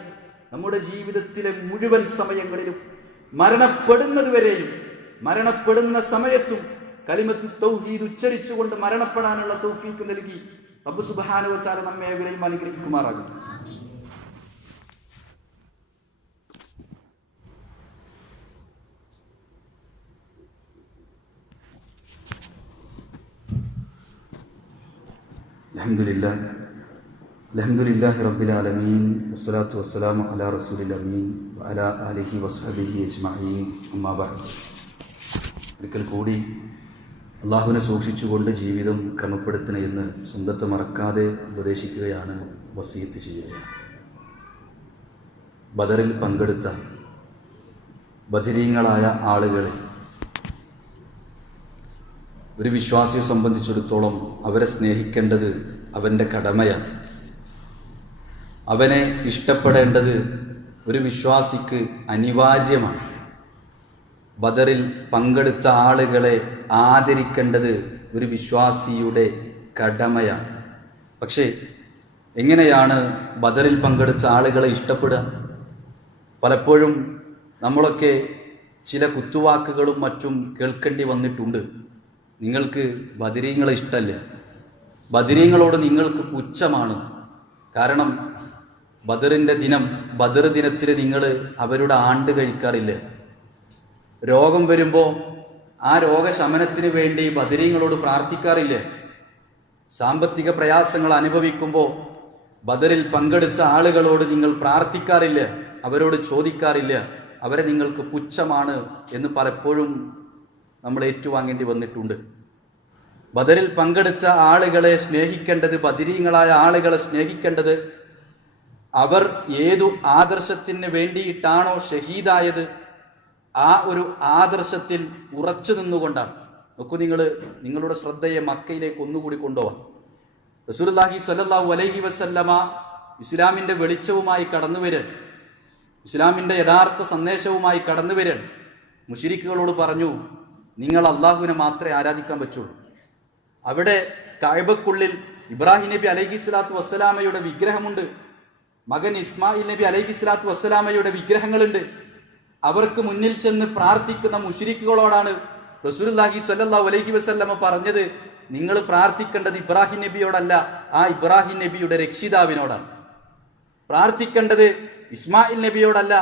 നമ്മുടെ ജീവിതത്തിലെ മുഴുവൻ സമയങ്ങളിലും മരണപ്പെടുന്നതുവരെയും മരണപ്പെടുന്ന സമയത്തും കലിമത്തു തൗഹീദ് ഉച്ചരിച്ചുകൊണ്ട് മരണപ്പെടാനുള്ള തൗഫീഖ് നൽകി റബ്ബ് സുബ്ഹാനഹു വ തആല നമ്മെ ഏവരെയും അനുഗ്രഹിക്കുമാറാകട്ടെ. അൽഹംദുലില്ലാഹി റബ്ബിൽ ആലമീൻ വസ്സലാത്തു വസ്സലാമു അലാ റസൂലിൽ അമീൻ വഅലാ ആലിഹി വസ്ഹബിഹി അജ്മഈൻ അമ്മാ ബഅദ്. ഒരിക്കൽ കൂടി അള്ളാഹുവിനെ സൂക്ഷിച്ചുകൊണ്ട് ജീവിതം ക്രമപ്പെടുത്തണേ എന്ന് സ്വന്തത്തെ മറക്കാതെ ഉപദേശിക്കുകയാണ്, വസിയത്ത് ചെയ്യുകയാണ്. ബദറിൽ പങ്കെടുത്ത ബദരീങ്ങളായ ആളുകളെ ഒരു വിശ്വാസിയെ സംബന്ധിച്ചിടത്തോളം അവരെ സ്നേഹിക്കേണ്ടത് അവൻ്റെ കടമയാണ്. അവനെ ഇഷ്ടപ്പെടേണ്ടത് ഒരു വിശ്വാസിക്ക് അനിവാര്യമാണ്. ബദറിൽ പങ്കെടുത്ത ആളുകളെ ആദരിക്കേണ്ടത് ഒരു വിശ്വാസിയുടെ കടമയാണ്. പക്ഷേ എങ്ങനെയാണ് ബദറിൽ പങ്കെടുത്ത ആളുകളെ ഇഷ്ടപ്പെടുക? പലപ്പോഴും നമ്മളൊക്കെ ചില കുത്തുവാക്കുകളും മറ്റും കേൾക്കേണ്ടി വന്നിട്ടുണ്ട്. നിങ്ങൾക്ക് ബദരീങ്ങളെ ഇഷ്ടമല്ല, ബദരീങ്ങളോട് നിങ്ങൾക്ക് പുച്ഛമാണ്. കാരണം ബദറിൻ്റെ ദിനം, ബദർ ദിനത്തിൽ നിങ്ങൾ അവരുടെ ആണ്ട് കഴിക്കാറില്ല. രോഗം വരുമ്പോൾ ആ രോഗശമനത്തിന് വേണ്ടി ബദരീങ്ങളോട് പ്രാർത്ഥിക്കാറില്ല. സാമ്പത്തിക പ്രയാസങ്ങൾ അനുഭവിക്കുമ്പോൾ ബദറിൽ പങ്കെടുത്ത ആളുകളോട് നിങ്ങൾ പ്രാർത്ഥിക്കാറില്ല, അവരോട് ചോദിക്കാറില്ല. അവരെ നിങ്ങൾക്ക് പുച്ഛമാണ് എന്ന് പലപ്പോഴും നമ്മൾ ഏറ്റുവാങ്ങേണ്ടി വന്നിട്ടുണ്ട്. ബദറിൽ പങ്കെടുത്ത ആളുകളെ സ്നേഹിക്കേണ്ടത്, ബദരീങ്ങളായ ആളുകളെ സ്നേഹിക്കേണ്ടത് അവർ ഏതു ആദർശത്തിന് വേണ്ടിയിട്ടാണോ ഷഹീദായത് ആ ഒരു ആദർശത്തിൽ ഉറച്ചു നിന്നുകൊണ്ടാണ്. നോക്കൂ, നിങ്ങളുടെ ശ്രദ്ധയെ മക്കയിലേക്ക് ഒന്നുകൂടി കൊണ്ടുപോകാം. റസൂലുള്ളാഹി സ്വല്ലല്ലാഹു അലൈഹി വസല്ലമ ഇസ്ലാമിൻ്റെ വെളിച്ചവുമായി കടന്നു വരാൻ, ഇസ്ലാമിൻ്റെ യഥാർത്ഥ സന്ദേശവുമായി കടന്നു വരാൻ മുശ്രിക്കുകളോട് പറഞ്ഞു, നിങ്ങൾ അള്ളാഹുവിനെ മാത്രമേ ആരാധിക്കാൻ പറ്റുള്ളൂ. അവിടെ കഅബക്കുള്ളിൽ ഇബ്രാഹിം നബി അലൈഹിസ്സലാത്തു വസ്സലാമയുടെ വിഗ്രഹമുണ്ട്, മകൻ ഇസ്മായിൽ നബി അലൈഹിസ്സലാത്തു വസ്സലാമയുടെ വിഗ്രഹങ്ങളുണ്ട്. അവർക്ക് മുന്നിൽ ചെന്ന് പ്രാർത്ഥിക്കുന്ന മുശ്രിക്കുകളോടാണ് റസൂലുള്ളാഹി സ്വല്ലല്ലാഹു അലൈഹി വസല്ലമ പറഞ്ഞത്, നിങ്ങൾ പ്രാർത്ഥിക്കേണ്ടത് ഇബ്രാഹിം നബിയോടല്ല, ആ ഇബ്രാഹിം നബിയുടെ രക്ഷിതാവിനോടാണ്. പ്രാർത്ഥിക്കേണ്ടത് ഇസ്മായിൽ നബിയോടല്ല,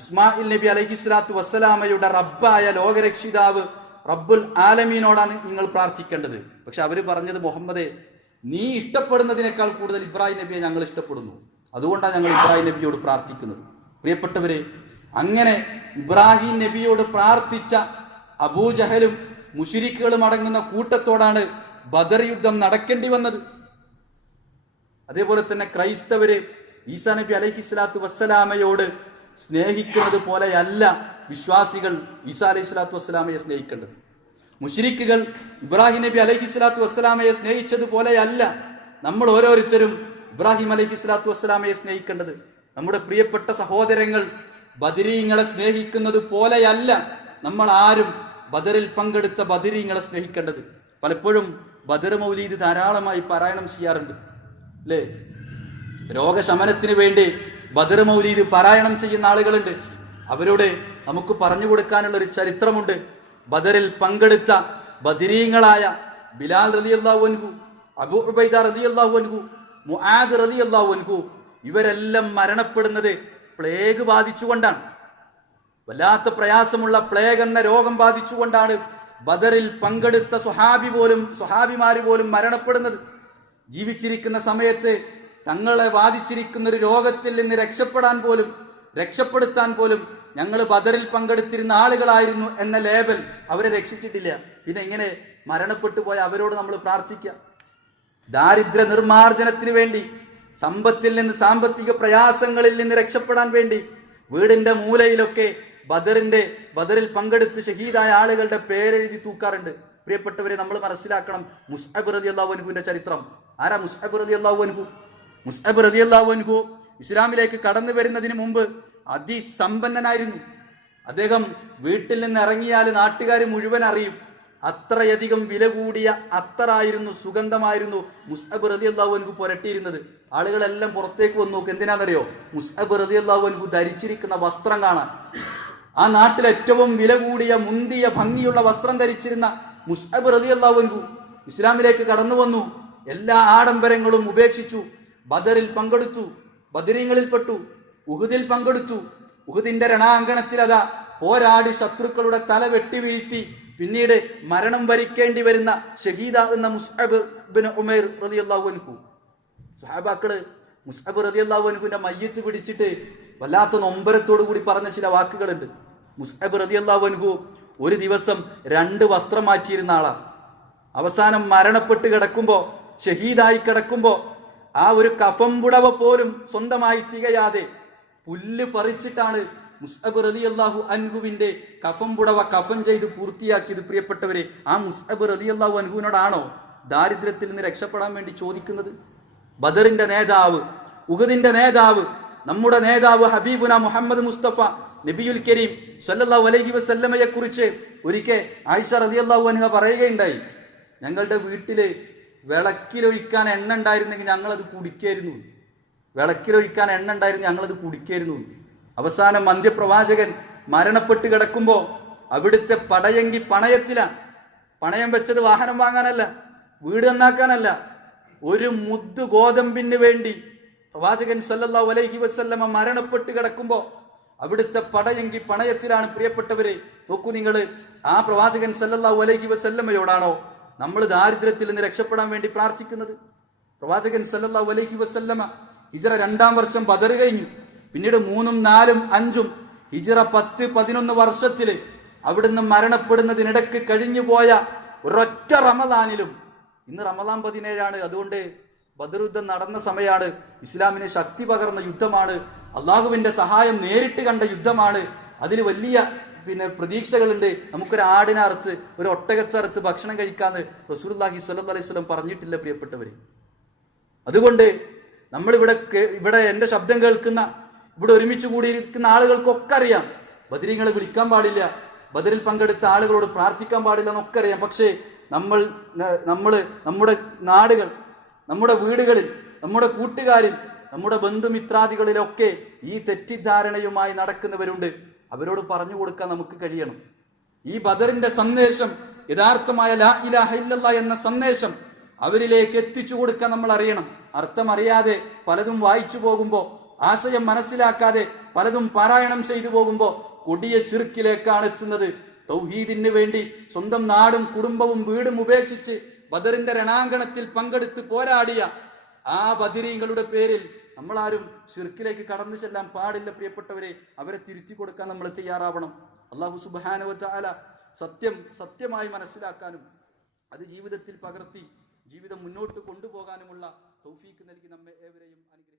ഇസ്മായിൽ നബി അലൈഹിസ്സലാത്തു വസ്സലാമയുടെ റബ്ബായ ലോകരക്ഷിതാവ് റബ്ബുൽ ആലമീനോടാണ് നിങ്ങൾ പ്രാർത്ഥിക്കേണ്ടത്. പക്ഷെ അവർ പറഞ്ഞത്, മുഹമ്മദേ, നീ ഇഷ്ടപ്പെടുന്നതിനേക്കാൾ കൂടുതൽ ഇബ്രാഹിം നബിയെ ഞങ്ങൾ ഇഷ്ടപ്പെടുന്നു, അതുകൊണ്ടാണ് ഞങ്ങൾ ഇബ്രാഹിം നബിയോട് പ്രാർത്ഥിക്കുന്നത്. പ്രിയപ്പെട്ടവരെ, അങ്ങനെ ഇബ്രാഹിം നബിയോട് പ്രാർത്ഥിച്ച അബൂജഹലും മുശ്രിക്കുകളും അടങ്ങുന്ന കൂട്ടത്തോടാണ് ബദർ യുദ്ധം നടക്കേണ്ടി വന്നത്. അതേപോലെ തന്നെ ക്രൈസ്തവര് ഈസാ നബി അലൈഹിസ്സലാത്തു വസ്സലാമയോട് സ്നേഹിക്കുന്നത് പോലെയല്ല വിശ്വാസികൾ ഈസാ അലൈഹിസ്സലാത്തു വസ്സലാമയെ സ്നേഹിക്കേണ്ടത്. മുശ്രിക്കുകൾ ഇബ്രാഹിം നബി അലൈഹിസ്സലാത്തു വസ്സലാമയെ സ്നേഹിച്ചതുപോലെയല്ല നമ്മൾ ഓരോരുത്തരും ഇബ്രാഹിം അലൈഹിസ്സലാത്തു വസ്സലാമയെ സ്നേഹിക്കേണ്ടത്. നമ്മുടെ പ്രിയപ്പെട്ട സഹോദരങ്ങൾ ബദരീങ്ങളെ സ്നേഹിക്കുന്നത് പോലെയല്ല നമ്മൾ ആരും ബദറിൽ പങ്കെടുത്ത ബദരീങ്ങളെ സ്നേഹിക്കേണ്ടത്. പലപ്പോഴും ബദർ മൗലീദ് ധാരാളമായി പാരായണം ചെയ്യാറുണ്ട്, അല്ലേ? രോഗശമനത്തിന് വേണ്ടി ബദർ മൗലീദ് പാരായണം ചെയ്യുന്ന ആളുകളുണ്ട്. അവരോട് നമുക്ക് പറഞ്ഞു കൊടുക്കാനുള്ള ഒരു ചരിത്രമുണ്ട്. ബദറിൽ പങ്കെടുത്ത ബദരീങ്ങളായ ബിലാൽ റളിയല്ലാഹു അൻഹു, അബൂ ഉബൈദ റളിയല്ലാഹു അൻഹു, മുആദ് റളിയല്ലാഹു അൻഹു, ഇവരെല്ലാം മരണപ്പെടുന്നത് പ്ലേഗ് ബാധിച്ചുകൊണ്ടാണ്. വല്ലാത്ത പ്രയാസമുള്ള പ്ലേഗ് എന്ന രോഗം ബാധിച്ചുകൊണ്ടാണ് ബദറിൽ പങ്കെടുത്ത സ്വഹാബിമാര് പോലും മരണപ്പെടുന്നത്. ജീവിച്ചിരിക്കുന്ന സമയത്ത് തങ്ങളെ ബാധിച്ചിരിക്കുന്ന ഒരു രോഗത്തിൽ നിന്ന് രക്ഷപ്പെടുത്താൻ പോലും ഞങ്ങൾ ബദറിൽ പങ്കെടുത്തിരുന്ന ആളുകളായിരുന്നു എന്ന ലേബൽ അവരെ രക്ഷിച്ചിട്ടില്ല. പിന്നെ എങ്ങനെ മരണപ്പെട്ടു പോയ അവരോട് നമ്മൾ പ്രാർത്ഥിക്കുക? ദാരിദ്ര്യ നിർമ്മാർജ്ജനത്തിന് വേണ്ടി, സമ്പത്തിൽ നിന്ന്, സാമ്പത്തിക പ്രയാസങ്ങളിൽ നിന്ന് രക്ഷപ്പെടാൻ വേണ്ടി വീടിന്റെ മൂലയിലൊക്കെ ബദറിൽ പങ്കെടുത്ത് ഷഹീദായ ആളുകളുടെ പേരെഴുതി തൂക്കാറുണ്ട്. പ്രിയപ്പെട്ടവരെ, നമ്മൾ മനസ്സിലാക്കണം മുസ്അബ് റളിയല്ലാഹു അൻഹുവിന്റെ ചരിത്രം. ആരാ മുസ്അബ് റളിയല്ലാഹു അൻഹു? മുസ്അബ് റളിയല്ലാഹു അൻഹു ഇസ്ലാമിലേക്ക് കടന്നു വരുന്നതിന് മുമ്പ് അതിസമ്പന്നനായിരുന്നു. അദ്ദേഹം വീട്ടിൽ നിന്ന് ഇറങ്ങിയാൽ നാട്ടുകാർ മുഴുവൻ അറിയും. അത്രയധികം വില കൂടിയ അത്തറായിരുന്നു, സുഗന്ധമായിരുന്നു മുസ്അബ് റളിയല്ലാഹു അൻഹു പുരട്ടിയിരുന്നത്. ആളുകളെല്ലാം പുറത്തേക്ക് വന്ന് നോക്കും. എന്തിനാണെന്നറിയോ? മുസ്അബ് റളിയല്ലാഹു അൻഹു ധരിച്ചിരിക്കുന്ന വസ്ത്രം കാണാൻ. ആ നാട്ടിൽ ഏറ്റവും വില കൂടിയ, മുന്തിയ, ഭംഗിയുള്ള വസ്ത്രം ധരിച്ചിരുന്ന മുസ്അബ് റളിയല്ലാഹു അൻഹു ഇസ്ലാമിലേക്ക് കടന്നു വന്നു. എല്ലാ ആഡംബരങ്ങളും ഉപേക്ഷിച്ചു. ബദറിൽ പങ്കെടുത്തു, ബദരീങ്ങളിൽപ്പെട്ടു. ഉഹുദിൽ പങ്കെടുത്തു. ഉഹുദിന്റെ രണാങ്കണത്തിൽ അതാ പോരാടി ശത്രുക്കളുടെ തല വെട്ടി വീഴ്ത്തി പിന്നീട് മരണം വരിക്കേണ്ടി വരുന്ന ഷഹീദാകുന്ന മുസ്അബ് ഇബ്നു ഉമൈർ റളിയല്ലാഹു അൻഹു. സ്വഹാബാക്കള് മുസ്അബ് റളിയല്ലാഹു അൻഹുവിന്റെ മയ്യത്ത് പിടിച്ചിട്ട് വല്ലാത്ത നൊമ്പരത്തോടു കൂടി പറഞ്ഞ ചില വാക്കുകളുണ്ട്. മുസ്അബ് റളിയല്ലാഹു അൻഹു ഒരു ദിവസം 2 വസ്ത്രം മാറ്റിയിരുന്ന ആളാ. അവസാനം മരണപ്പെട്ട് കിടക്കുമ്പോ, ഷഹീദായി കിടക്കുമ്പോ ആ ഒരു കഫം പുടവ പോലും സ്വന്തമായി തികയാതെ പുല്ല് പറിച്ചിട്ടാണ് മുസ്അബ് റളിയല്ലാഹു അൻഹുവിന്റെ കഫം പുടവ കഫൻ ചെയ്ത് പൂർത്തിയാക്കിയത്. പ്രിയപ്പെട്ടവരെ, ആ മുസ്അബ് റളിയല്ലാഹു അൻഹുവിനോടാണോ ദാരിദ്ര്യത്തിൽ നിന്ന് രക്ഷപ്പെടാൻ വേണ്ടി ചോദിക്കുന്നത്? ബദറിന്റെ നേതാവ്, ഉഹദിന്റെ നേതാവ്, നമ്മുടെ നേതാവ് ഹബീബുന മുഹമ്മദ് മുസ്തഫ നബിയുൽ കരീം സല്ലല്ലാഹു അലൈഹി വസല്ലമയെ കുറിച്ച് ഒരിക്കൽ ആയിഷ റളിയല്ലാഹു അൻഹ പറയുകയുണ്ടായി, ഞങ്ങളുടെ വീട്ടില് വിളക്കിലൊഴിക്കാൻ എണ്ണ ഉണ്ടായിരുന്നെങ്കിൽ ഞങ്ങളത് കുടിക്കായിരുന്നു. വിളക്കിലൊഴിക്കാൻ എണ്ണ ഉണ്ടായിരുന്നു, ഞങ്ങളത് കുടിക്കായിരുന്നു. അവസാനം അന്ത്യപ്രവാചകൻ മരണപ്പെട്ട് കിടക്കുമ്പോ അവിടുത്തെ പടയങ്കി പണയത്തിലാണ്. പണയം വെച്ചത് വാഹനം വാങ്ങാനല്ല, വീട് നന്നാക്കാനല്ല, ഒരു മുദ്ദ് ഗോതമ്പിന് വേണ്ടി പ്രവാചകൻ സല്ലല്ലാഹു അലൈഹി വസല്ലമ മരണപ്പെട്ട് കിടക്കുമ്പോ അവിടുത്തെ പടയങ്കി പണയത്തിലാണ്. പ്രിയപ്പെട്ടവരെ, നോക്കൂ നിങ്ങൾ, ആ പ്രവാചകൻ സല്ലല്ലാഹു അലൈഹി വസല്ലമയോടാണോ നമ്മൾ ദാരിദ്ര്യത്തിൽ നിന്ന് രക്ഷപ്പെടാൻ വേണ്ടി പ്രാർത്ഥിക്കുന്നത്? പ്രവാചകൻ സല്ലല്ലാഹു അലൈഹി വസല്ലമ ഹിജ്റ 2-ാം വർഷം ബദർ കഴിഞ്ഞു. പിന്നീട് 3ഉം 4ഉം 5ഉം ഹിജ്റ 10-11 വർഷത്തില് അവിടുന്ന് മരണപ്പെടുന്നതിനിടക്ക് കഴിഞ്ഞു പോയ ഒരൊറ്റ റമദാനിലും, ഇന്ന് റമദാൻ 17ആണ്, അതുകൊണ്ട് ബദർ യുദ്ധം നടന്ന സമയമാണ്, ഇസ്ലാമിന് ശക്തി പകർന്ന യുദ്ധമാണ്, അള്ളാഹുവിന്റെ സഹായം നേരിട്ട് കണ്ട യുദ്ധമാണ്. അതിൽ വലിയ പ്രതീക്ഷകളുണ്ട്. നമുക്കൊരു ആടിനെ അറുത്ത്, ഒരു ഒട്ടകത്തെ അറുത്ത് ഭക്ഷണം കഴിക്കാന്ന് റസൂലുള്ളാഹി സ്വല്ലല്ലാഹു അലൈഹി വസല്ലം പറഞ്ഞിട്ടില്ല പ്രിയപ്പെട്ടവര്. അതുകൊണ്ട് ഇവിടെ എന്റെ ശബ്ദം കേൾക്കുന്ന, ഇവിടെ ഒരുമിച്ച് കൂടിയിരിക്കുന്ന ആളുകൾക്കൊക്കെ അറിയാം, ബദരീങ്ങളെ വിളിക്കാൻ പാടില്ല, ബദറിൽ പങ്കെടുത്ത ആളുകളോട് പ്രാർത്ഥിക്കാൻ പാടില്ല എന്നൊക്കെ അറിയാം. പക്ഷേ നമ്മുടെ നാടുകൾ, നമ്മുടെ വീടുകളിൽ, നമ്മുടെ കൂട്ടുകാരിൽ, നമ്മുടെ ബന്ധുമിത്രാദികളിലൊക്കെ ഈ തെറ്റിദ്ധാരണയുമായി നടക്കുന്നവരുണ്ട്. അവരോട് പറഞ്ഞു കൊടുക്കാൻ നമുക്ക് കഴിയണം. ഈ ബദറിന്റെ സന്ദേശം, യഥാർത്ഥമായ ലാ ഇലാഹ ഇല്ലല്ലാഹ് എന്ന സന്ദേശം അവരിലേക്ക് എത്തിച്ചു കൊടുക്കാൻ നമ്മൾ അറിയണം. അർത്ഥം അറിയാതെ പലതും വായിച്ചു പോകുമ്പോ, ആശയം മനസ്സിലാക്കാതെ പലതും പാരായണം ചെയ്തു പോകുമ്പോ കൊടിയ ശിർക്കിലേക്കാണ് എത്തുന്നത്. തൗഹീദിന് വേണ്ടി സ്വന്തം നാടും കുടുംബവും വീടും ഉപേക്ഷിച്ച് ബദറിന്റെ രണാങ്കണത്തിൽ പങ്കെടുത്ത് പോരാടിയ ആ ബദരീങ്ങളുടെ പേരിൽ നമ്മളാരും ഷിർക്കിലേക്ക് കടന്നു ചെല്ലാൻ പാടില്ല. പ്രിയപ്പെട്ടവരെ, അവരെ തിരുത്തി കൊടുക്കാൻ നമ്മൾ തയ്യാറാവണം. അല്ലാഹു സുബ്ഹാനഹു വ തആല സത്യമായി മനസ്സിലാക്കാനും അത് ജീവിതത്തിൽ പകർത്തി ജീവിതം മുന്നോട്ട് കൊണ്ടുപോകാനുമുള്ള തൗഫീക്ക് നൽകി നമ്മെ ഏവരെയും അനുഗ്രഹിക്കട്ടെ.